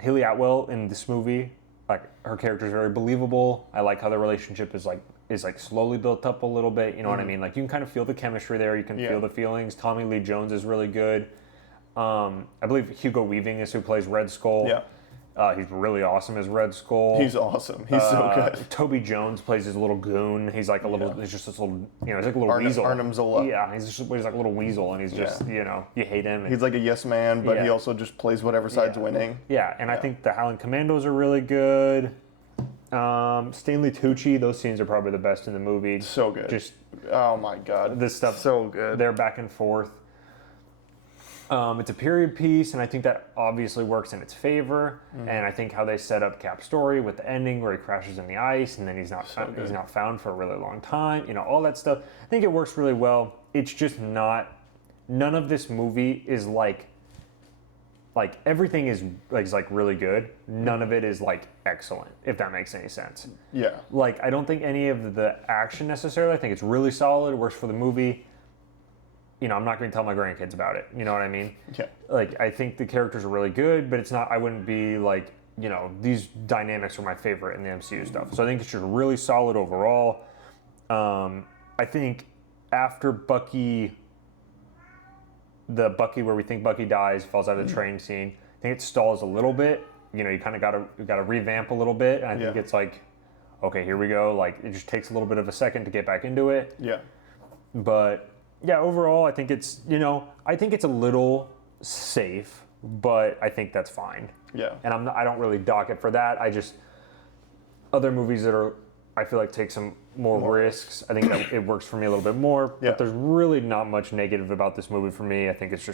Haley Atwell in this movie. Like her character is very believable. I like how their relationship is slowly built up a little bit. You know what I mean? Like you can kind of feel the chemistry there. You can feel the feelings. Tommy Lee Jones is really good. I believe Hugo Weaving is who plays Red Skull. Yeah. He's really awesome as Red Skull. He's awesome. He's so good. Toby Jones plays his little goon. He's like a little. He's just this little. He's like a little weasel. Arnim Zola. Yeah, he's like a little weasel, and he's just you hate him. He's like a yes man, but he also just plays whatever side's winning. Yeah, and I think the Howling Commandos are really good. Stanley Tucci, those scenes are probably the best in the movie. So good. Just oh my god, this stuff. So good. They're back and forth. It's a period piece, and I think that obviously works in its favor. And I think how they set up Cap's story with the ending where he crashes in the ice, and then he's not found for a really long time. All that stuff. I think it works really well. It's just not. None of this movie is like everything is like really good. None of it is like excellent, if that makes any sense. Yeah. Like I don't think any of the action necessarily. I think it's really solid. Works for the movie. I'm not going to tell my grandkids about it. You know what I mean? Yeah. Like, I think the characters are really good, but it's not, I wouldn't be like, these dynamics are my favorite in the MCU stuff. So I think it's just really solid overall. I think after Bucky, the Bucky where we think Bucky dies, falls out of the train scene, I think it stalls a little bit. You kind of got to revamp a little bit. And I think it's like, okay, here we go. Like, it just takes a little bit of a second to get back into it. Yeah. But yeah, overall, I think it's a little safe, but I think that's fine. Yeah. And I don't really dock it for that. Other movies that I feel like take some more risks. I think that it works for me a little bit more. Yeah. But there's really not much negative about this movie for me. I think it's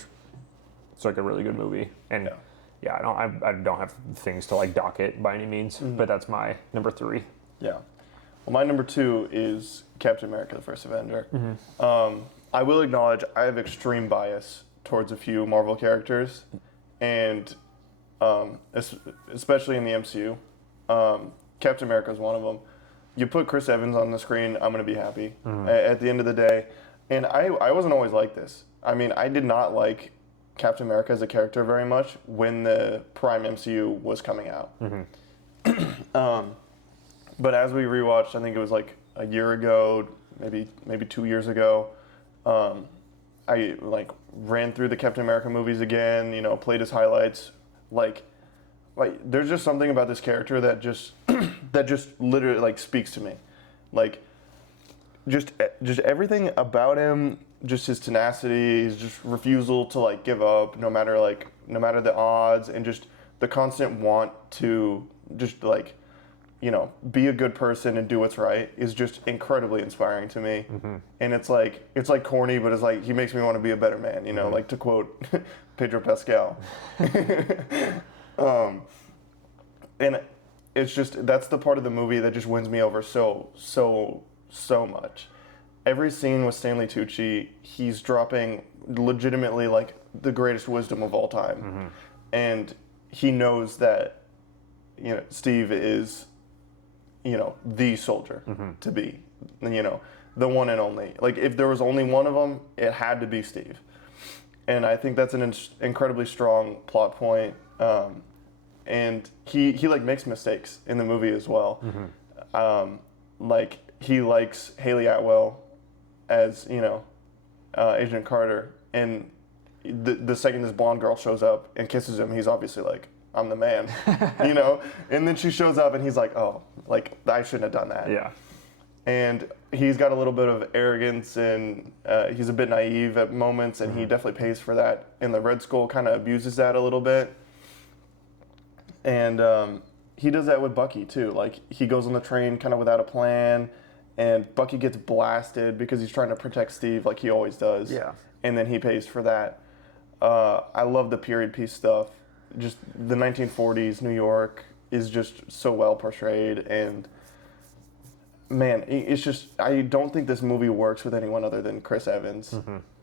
like a really good movie. And I don't have things to like dock it by any means. But that's my number 3. Yeah. Well, my number 2 is Captain America: The First Avenger. I will acknowledge I have extreme bias towards a few Marvel characters, and especially in the MCU. Captain America is one of them. you put Chris Evans on the screen, I'm going to be happy at the end of the day. And I wasn't always like this. I mean, I did not like Captain America as a character very much when the Prime MCU was coming out. But as we rewatched, I think it was like a year ago, maybe 2 years ago, I like ran through the Captain America movies again, you know, played his highlights. Like there's just something about this character that just that just literally like speaks to me. Like just everything about him, just his tenacity, his just refusal to like give up no matter the odds, and just the constant want to just like, you know, be a good person and do what's right is just incredibly inspiring to me. And it's like corny, but it's like he makes me want to be a better man, you know, like to quote Pedro Pascal. And it's just, that's the part of the movie that just wins me over so much. Every scene with Stanley Tucci, he's dropping legitimately like the greatest wisdom of all time. And he knows that, you know, Steve is, you know, the soldier to be, you know, the one and only. Like if there was only one of them, it had to be Steve. And I think that's an incredibly strong plot point. And he like makes mistakes in the movie as well. Like he likes Haley Atwell as, you know, Agent Carter, and the second this blonde girl shows up and kisses him, he's obviously like, I'm the man, you know? And then she shows up and he's like, oh, like I shouldn't have done that. Yeah. And he's got a little bit of arrogance, and he's a bit naive at moments, and he definitely pays for that. And the Red Skull kind of abuses that a little bit. And he does that with Bucky too. Like he goes on the train kind of without a plan, and Bucky gets blasted because he's trying to protect Steve like he always does. Yeah. And then he pays for that. I love the period piece stuff. Just the 1940s New York is just so well portrayed, and man, it's just, I don't think this movie works with anyone other than Chris Evans.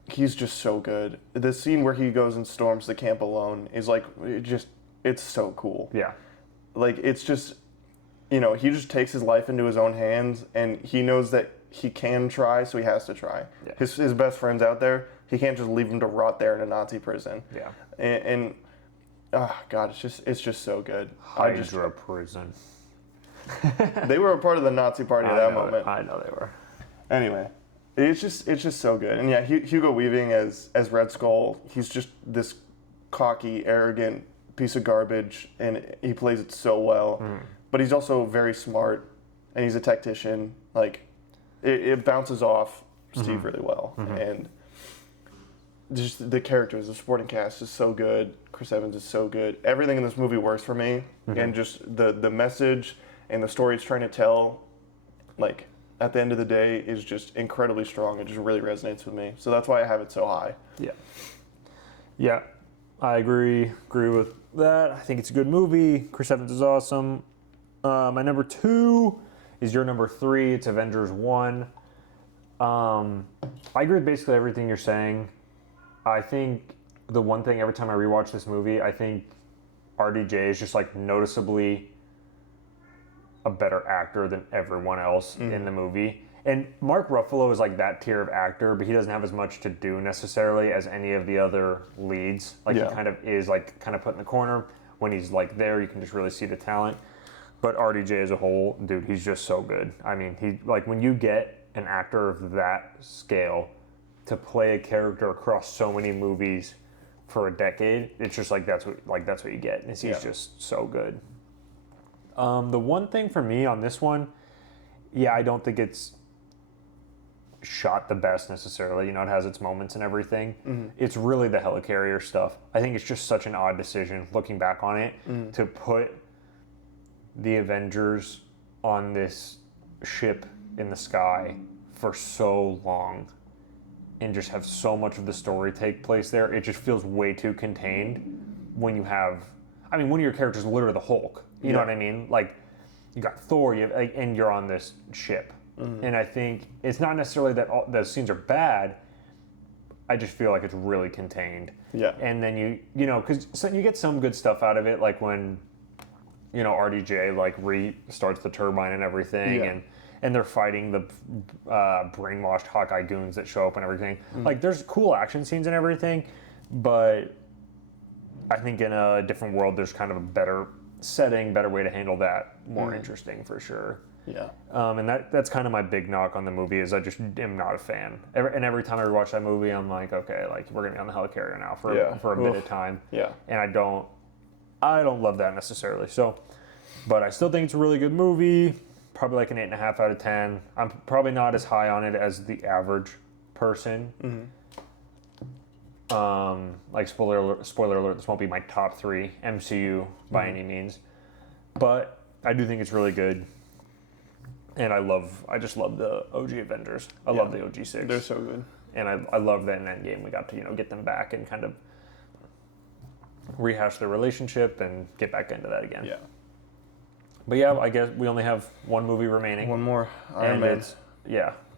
He's just so good. The scene where he goes and storms the camp alone is like, it's so cool. Yeah. Like, it's just, you know, he just takes his life into his own hands, and he knows that he can try, so he has to try. Yeah. His best friend's out there. He can't just leave him to rot there in a Nazi prison. Yeah. And oh God, it's just so good. Hydra prison. They were a part of the Nazi party at that moment. I know they were. Anyway, it's just so good. And yeah, Hugo Weaving as Red Skull, he's just this cocky, arrogant piece of garbage, and he plays it so well. But he's also very smart, and he's a tactician. Like, it bounces off Steve really well. And just the characters, the supporting cast is so good. Chris Evans is so good. Everything in this movie works for me. And just the message and the story it's trying to tell, like, at the end of the day, is just incredibly strong. It just really resonates with me. So that's why I have it so high. Yeah. Yeah, I agree with that. I think it's a good movie. Chris Evans is awesome. My number 2 is your number 3. It's Avengers 1. I agree with basically everything you're saying. I think the one thing every time I rewatch this movie, I think RDJ is just like noticeably a better actor than everyone else in the movie. And Mark Ruffalo is like that tier of actor, but he doesn't have as much to do necessarily as any of the other leads. Like he kind of is like kind of put in the corner. When he's like there, you can just really see the talent. But RDJ as a whole, dude, he's just so good. I mean, he like when you get an actor of that scale to play a character across so many movies for a decade, it's just like that's what you get. And he's just so good. The one thing for me on this one, I don't think it's shot the best necessarily. You know, it has its moments and everything. It's really the helicarrier stuff. I think it's just such an odd decision looking back on it to put the Avengers on this ship in the sky for so long and just have so much of the story take place there. It just feels way too contained when you have, I mean, one of your characters is literally the Hulk. You know what I mean? Like, you got Thor, and you're on this ship. And I think it's not necessarily that all those scenes are bad. I just feel like it's really contained. Yeah. And then you know, because you get some good stuff out of it, like when, you know, RDJ like restarts the turbine and everything, and they're fighting the brainwashed Hawkeye goons that show up and everything. Like, there's cool action scenes and everything, but I think in a different world, there's kind of a better setting, better way to handle that, more interesting for sure. Yeah. And that's kind of my big knock on the movie is I just am not a fan. Every time I rewatch that movie, I'm like, okay, like we're gonna be on the helicarrier now for a bit of time. Yeah. And I don't love that necessarily. So, but I still think it's a really good movie. Probably like an 8.5 out of 10. I'm probably not as high on it as the average person. Like spoiler alert, this won't be my top 3 MCU by any means, but I do think it's really good. And I just love the OG Avengers. I love the OG 6. They're so good. And I love that in Endgame we got to, get them back and kind of rehash their relationship and get back into that again. Yeah. But yeah, I guess we only have one movie remaining. One more. Iron Man.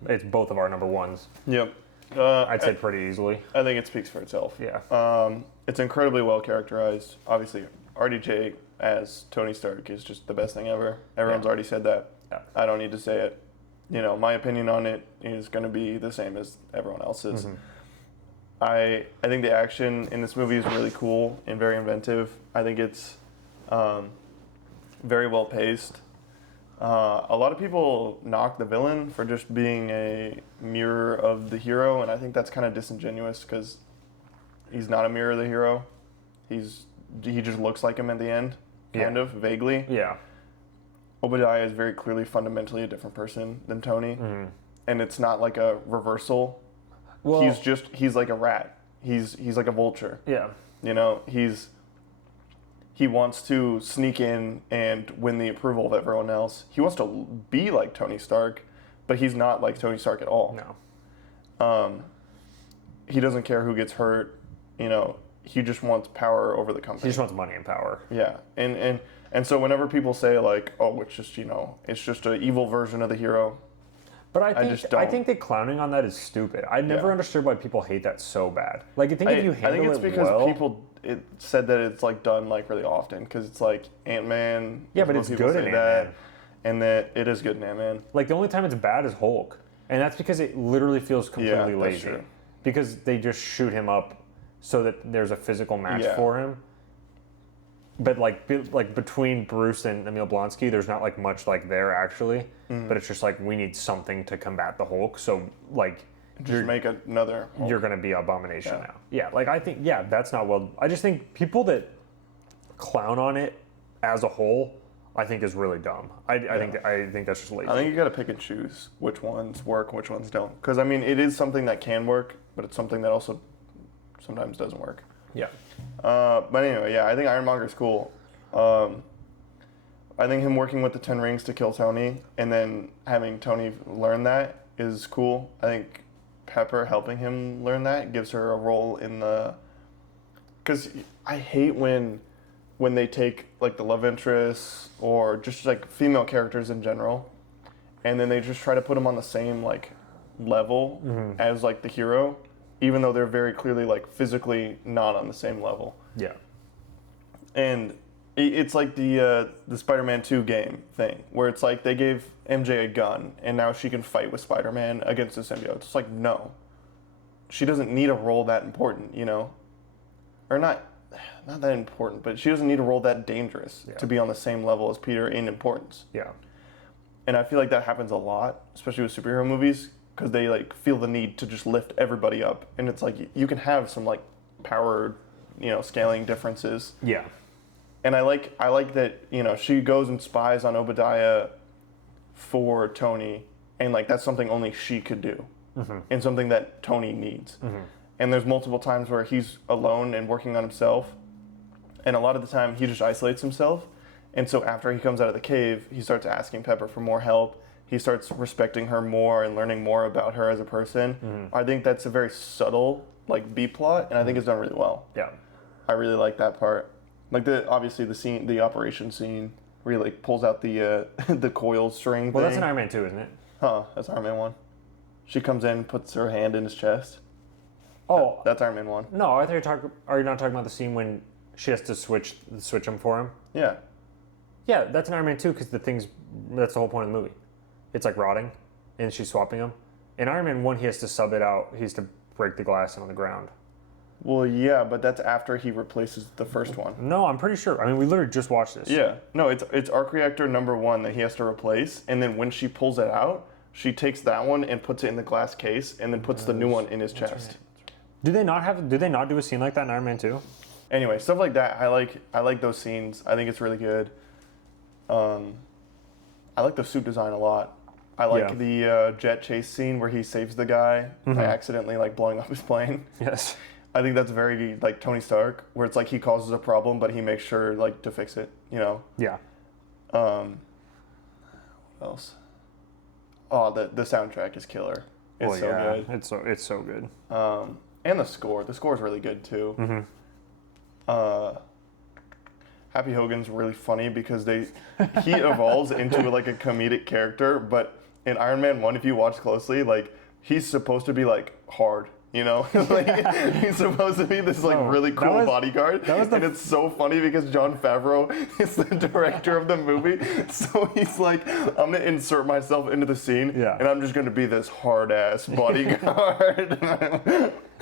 It's both of our number ones. Yep. I'd say pretty easily. I think it speaks for itself. Yeah. It's incredibly well characterized. Obviously, RDJ as Tony Stark is just the best thing ever. Everyone's already said that. Yeah. I don't need to say it. My opinion on it is going to be the same as everyone else's. I think the action in this movie is really cool and very inventive. I think it's very well paced. A lot of people knock the villain for just being a mirror of the hero, and I think that's kind of disingenuous because he's not a mirror of the hero. He just looks like him at the end, kind of vaguely. Yeah. Obadiah is very clearly fundamentally a different person than Tony, and it's not like a reversal. Well, he's like a rat. He's like a vulture. Yeah. He wants to sneak in and win the approval of everyone else. He wants to be like Tony Stark, but he's not like Tony Stark at all. No. He doesn't care who gets hurt. He just wants power over the company. He just wants money and power. Yeah. And so whenever people say like, oh, it's just an evil version of the hero. But I think that clowning on that is stupid. I never understood why people hate that so bad. Like, if you handle it well... I think it's because people said that it's like done like really often because it's like Ant-Man. Yeah, but it's good in Ant-Man. And that it is good in Ant-Man. Like, the only time it's bad is Hulk. And that's because it literally feels completely lazy. True. Because they just shoot him up so that there's a physical match for him. But like between Bruce and Emil Blonsky, there's not like much like there actually. But it's just like we need something to combat the Hulk. So like just make another Hulk. You're gonna be Abomination now. Yeah, like I think that's not well. I just think people that clown on it as a whole, I think is really dumb. I think that's just lazy. I think you gotta pick and choose which ones work, which ones don't. Because I mean, it is something that can work, but it's something that also sometimes doesn't work. Yeah. But anyway, I think Ironmonger's cool. I think him working with the 10 Rings to kill Tony and then having Tony learn that is cool. I think Pepper helping him learn that gives her a role in the... Because I hate when they take like the love interests or just like female characters in general and then they just try to put them on the same like level as like the hero, even though they're very clearly like physically not on the same level. Yeah. And it's like the Spider-Man 2 game thing, where it's like they gave MJ a gun and now she can fight with Spider-Man against the symbiote. It's like, no. She doesn't need a role that important, Or not that important, but she doesn't need a role that dangerous to be on the same level as Peter in importance. Yeah. And I feel like that happens a lot, especially with superhero movies, because they like feel the need to just lift everybody up. And it's like, you can have some like power, scaling differences. Yeah. And I like that, she goes and spies on Obadiah for Tony, and like that's something only she could do, and something that Tony needs. And there's multiple times where he's alone and working on himself, and a lot of the time he just isolates himself. And so after he comes out of the cave, he starts asking Pepper for more help. He starts respecting her more and learning more about her as a person. I think that's a very subtle like B plot, and I think it's done really well. Yeah, I really like that part. Like obviously the operation scene where he like pulls out the the coil string. Well, thing. that's an Iron Man 2, isn't it? Huh? That's Iron Man 1. She comes in, puts her hand in his chest. Oh, that's Iron Man 1. No, I thought are you not talking about the scene when she has to switch him for him? Yeah. Yeah, that's an Iron Man 2 because that's the whole point of the movie. it's like rotting, and she's swapping them. In Iron Man 1, he has to sub it out. He has to break the glass on the ground. Well, yeah, but that's after he replaces the first one. No, I'm pretty sure. I mean, we literally just watched this. Yeah. No, it's arc reactor number 1 that he has to replace, and then when she pulls it out, she takes that one and puts it in the glass case, and then puts the new one in his chest. Do they not do a scene like that in Iron Man 2? Anyway, stuff like that. I like those scenes. I think it's really good. I like the suit design a lot. I like the jet chase scene where he saves the guy by accidentally like blowing up his plane. Yes. I think that's very like Tony Stark, where it's like he causes a problem, but he makes sure like to fix it. You know. Yeah. What else? Oh, the soundtrack is killer. It's so good. It's so good. And the score. The score is really good too. Happy Hogan's really funny because he evolves into like a comedic character, but in Iron Man 1, if you watch closely, like he's supposed to be like hard, you know? Like he's supposed to be this like really cool bodyguard. And it's so funny because Jon Favreau is the director of the movie. So he's like, I'm gonna insert myself into the scene and I'm just gonna be this hard ass bodyguard.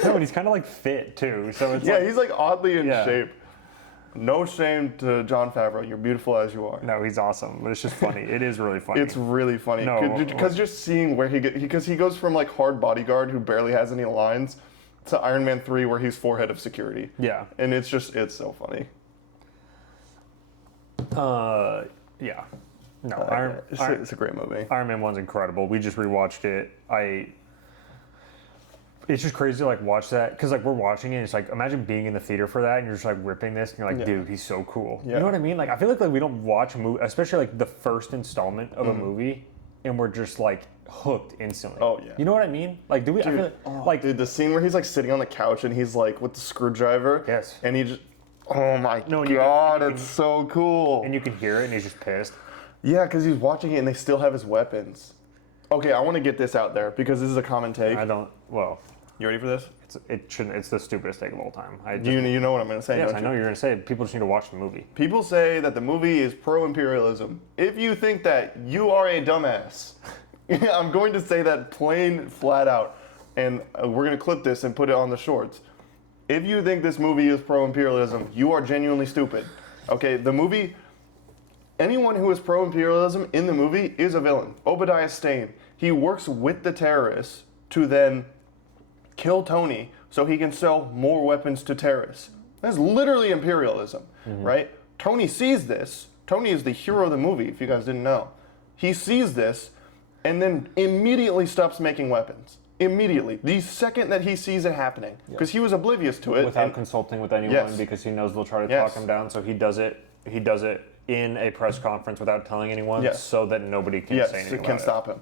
No, and he's kind of like fit too. So it's he's like oddly in shape. No shame to Jon Favreau. You're beautiful as you are. No, he's awesome, but it's just funny. It is really funny. It's really funny. Because just seeing where because he goes from like hard bodyguard who barely has any lines to Iron Man 3 where he's forehead of security. Yeah. And it's so funny. Yeah. No, it's a great movie. Iron Man 1's incredible. We just rewatched it. It's just crazy to like watch that because like we're watching it. And it's like imagine being in the theater for that and you're just like ripping this and you're like, dude, he's so cool. Yeah. You know what I mean? Like I feel like we don't watch a movie, especially like the first installment of a movie, and we're just like hooked instantly. Oh yeah. You know what I mean? Like do we? Dude, I feel like dude, the scene where he's like sitting on the couch and he's like with the screwdriver. Yes. And he just, oh my god, it's so cool. And you can hear it and he's just pissed. Yeah, because he's watching it and they still have his weapons. Okay, I want to get this out there because this is a common take. You ready for this? It's the stupidest take of all time. You know what I'm going to say, yes, don't you? I know you're going to say it. People just need to watch the movie. People say that the movie is pro-imperialism. If you think that, you are a dumbass. I'm going to say that plain, flat out. And we're going to clip this and put it on the shorts. If you think this movie is pro-imperialism, you are genuinely stupid. Okay, the movie... Anyone who is pro-imperialism in the movie is a villain. Obadiah Stane. He works with the terrorists to then... kill Tony so he can sell more weapons to terrorists. That's literally imperialism, right? Tony sees this. Tony is the hero of the movie, if you guys didn't know. He sees this and then immediately stops making weapons. Immediately. The second that he sees it happening. Because he was oblivious to it. Without consulting with anyone because he knows they'll try to talk him down. So he does it in a press conference without telling anyone so that nobody can say anything about it. Stop him.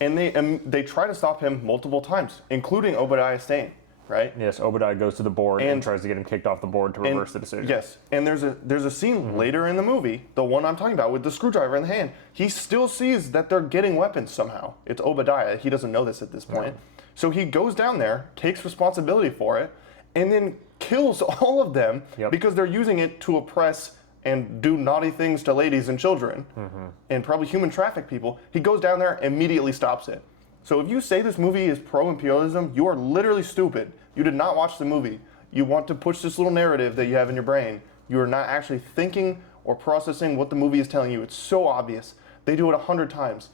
And they try to stop him multiple times, including Obadiah Stane, right? Yes, Obadiah goes to the board and tries to get him kicked off the board to reverse the decision. Yes, and there's a scene later in the movie, the one I'm talking about with the screwdriver in the hand. He still sees that they're getting weapons somehow. It's Obadiah. He doesn't know this at this point. So he goes down there, takes responsibility for it, and then kills all of them because they're using it to oppress and do naughty things to ladies and children, and probably human traffic people. He goes down there, immediately stops it. So if you say this movie is pro-imperialism, you are literally stupid. You did not watch the movie. You want to push this little narrative that you have in your brain. You are not actually thinking or processing what the movie is telling you. It's so obvious. They do it 100 times.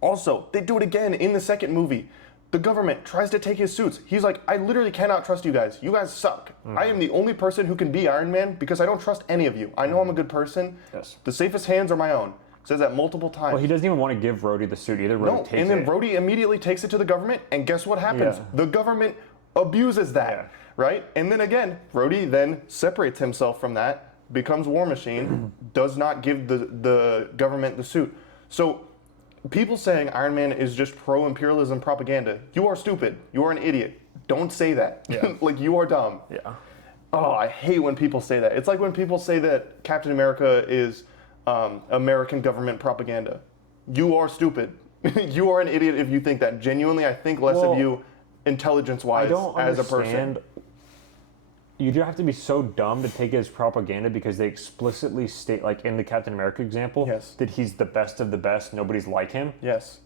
Also, they do it again in the second movie. The government tries to take his suits. He's like, I literally cannot trust you guys. You guys suck. I am the only person who can be Iron Man because I don't trust any of you. I know I'm a good person. Yes. The safest hands are my own. Says that multiple times. Well, he doesn't even want to give Rhodey the suit either. And then Rhodey immediately takes it to the government, and guess what happens? Yeah. The government abuses that, right? And then again, Rhodey then separates himself from that, becomes War Machine, does not give the government the suit. So people saying Iron Man is just pro-imperialism propaganda, you are stupid. You are an idiot. Don't say that. Yeah. Like, you are dumb. Yeah. Oh, I hate when people say that. It's like when people say that Captain America is American government propaganda. You are stupid. You are an idiot if you think that. Genuinely, I think less of you intelligence-wise as a person. you do have to be so dumb to take it as propaganda because they explicitly state, like in the Captain America example, Yes. that he's the best of the best. Nobody's like him. Yes.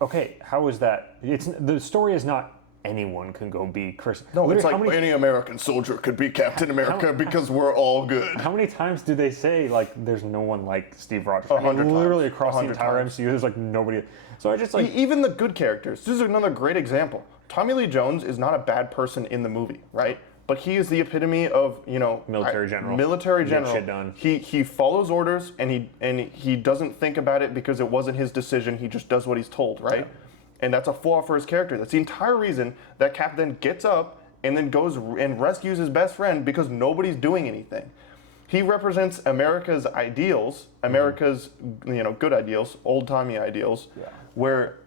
Okay, how is that? The story is not anyone can go be Chris. No, Literally, it's like any American soldier could be Captain America because we're all good. How many times do they say like there's no one like Steve Rogers? 100 literally times. across the 100 entire times. MCU, there's like nobody. So I just like Even the good characters. This is another great example. Tommy Lee Jones is not a bad person in the movie, right? But he is the epitome of, Military general. Military Get general. shit done. He follows orders and he doesn't think about it because it wasn't his decision. He just does what he's told, right? Yeah. And that's a flaw for his character. That's the entire reason that Cap then gets up and then goes and rescues his best friend because nobody's doing anything. He represents America's ideals, America's good ideals, old-timey ideals, where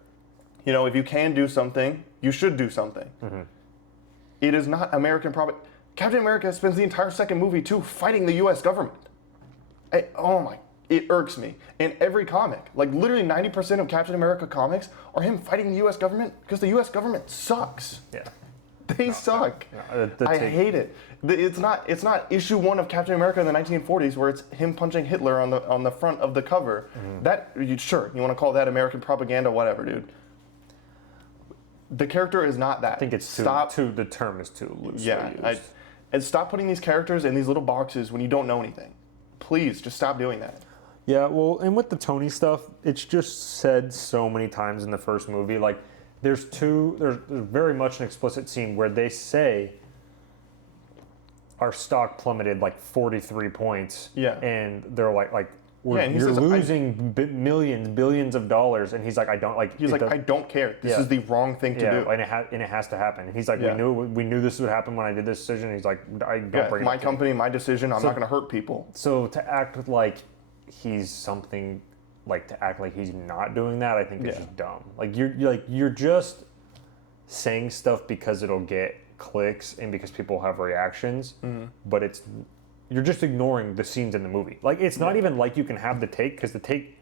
if you can do something, you should do something. Mm-hmm. It is not American propaganda. Captain America spends the entire second movie too fighting the U.S. government. It irks me. In every comic, like literally 90% of Captain America comics are him fighting the U.S. government because the U.S. government sucks. yeah. They suck. No, I hate it. It's not issue 1 of Captain America in the 1940s where it's him punching Hitler on the front of the cover. Mm-hmm. Sure, you want to call that American propaganda, whatever, dude. The character is not that. I think it's the term is too loose. And stop putting these characters in these little boxes when you don't know anything. Please, just stop doing that. Yeah, well, and with the Tony stuff, it's just said so many times in the first movie. Like, there's very much an explicit scene where they say our stock plummeted like 43 points. Yeah. And they're like and he you're says, losing billions of dollars, and he's like, I don't like. He's like, I don't care. This is the wrong thing to do. And it has to happen. And he's like, we knew this would happen when I did this decision. He's like, I don't bring it my up company, my decision. I'm not going to hurt people. So to act like he's something, like to act like he's not doing that, I think is just dumb. Like you're just saying stuff because it'll get clicks and because people have reactions, but you're just ignoring the scenes in the movie. Like, it's not even like you can have the take, because the take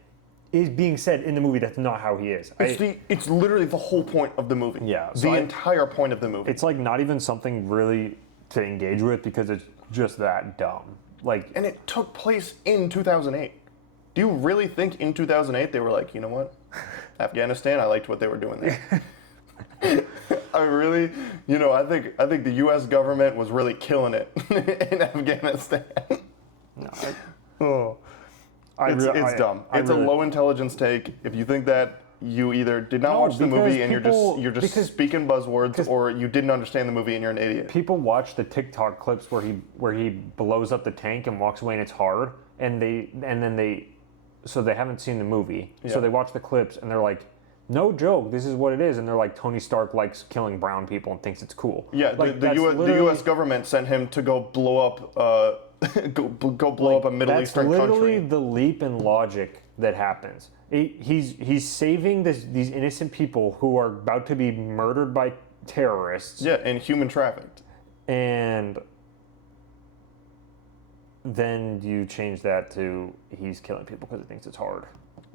is being said in the movie. That's not how he is. It's literally the whole point of the movie. Yeah. The entire point of the movie. It's like not even something really to engage with because it's just that dumb. Like, and it took place in 2008. Do you really think in 2008 they were like, you know what? Afghanistan, I liked what they were doing there. I think the U.S. government was really killing it in Afghanistan. It's dumb. It's a low intelligence take. If you think that, you either did not watch the movie and you're just speaking buzzwords, or you didn't understand the movie and you're an idiot. People watch the TikTok clips where he blows up the tank and walks away and it's hard, so they haven't seen the movie, so they watch the clips and they're like, no joke, this is what it is. And they're like, Tony Stark likes killing brown people and thinks it's cool. Yeah, like, the U.S. government sent him to go blow up up a Middle Eastern country. That's literally the leap in logic that happens. He's saving these innocent people who are about to be murdered by terrorists. Yeah, and human trafficked. And then you change that to he's killing people because he thinks it's hard.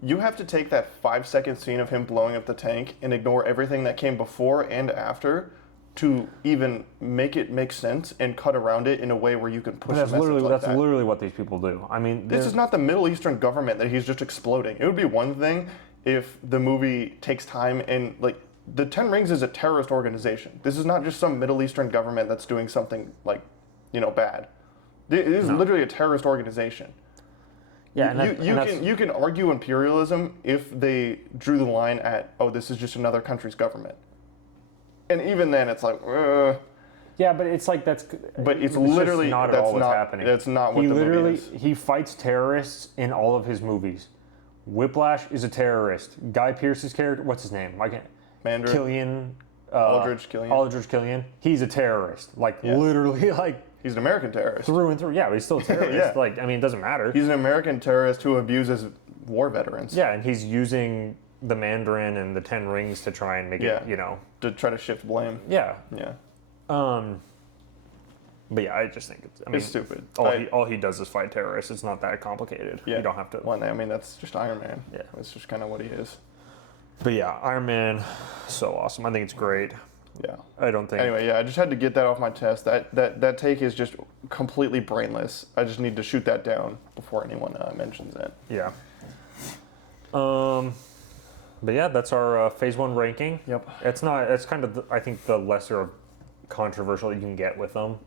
You have to take that 5-second scene of him blowing up the tank and ignore everything that came before and after to even make it make sense and cut around it in a way where you can push a message like that. That's literally what these people do. I mean, this is not the Middle Eastern government that he's just exploding. It would be one thing if the movie takes time and, like, the Ten Rings is a terrorist organization. This is not just some Middle Eastern government that's doing something, like, bad. It is literally a terrorist organization. Yeah, you can argue imperialism if they drew the line at, oh, this is just another country's government. And even then, it's like, yeah, but it's like But it's literally not at all what's happening. That's not what the movie is. He fights terrorists in all of his movies. Whiplash is a terrorist. Guy Pearce's character, what's his name? Mandarin. Killian. Aldrich Killian. Aldrich Killian. He's a terrorist. Literally, he's an American terrorist. Through and through. Yeah, but he's still a terrorist. Yeah. It doesn't matter. He's an American terrorist who abuses war veterans. Yeah, and he's using the Mandarin and the Ten Rings to try and make it, to try to shift blame. Yeah. Yeah. But yeah, I just think it's stupid. All he does is fight terrorists. It's not that complicated. Yeah. You don't have to. Well, I mean, that's just Iron Man. Yeah. That's just kind of what he is. But yeah, Iron Man, so awesome. I think it's great. Yeah. I don't think. Anyway, yeah, I just had to get that off my chest. That take is just completely brainless. I just need to shoot that down before anyone mentions it. Yeah. But yeah, that's our Phase 1 ranking. Yep. It's kind of, I think, the lesser controversial you can get with them.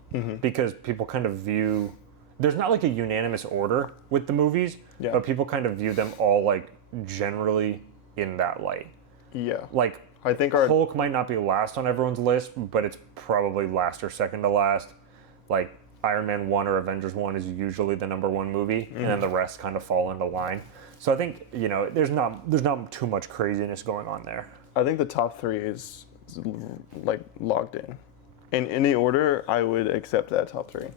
Because people kind of view, there's not like a unanimous order with the movies, Yeah. but people kind of view them all like generally in that light. Yeah. Like, I think our Hulk might not be last on everyone's list, but it's probably last or second to last. Like, Iron Man 1 or Avengers 1 is usually the number one movie, and then the rest kind of fall into line. So I think, there's not too much craziness going on there. I think the top 3 is like locked in. In any order, I would accept that top 3.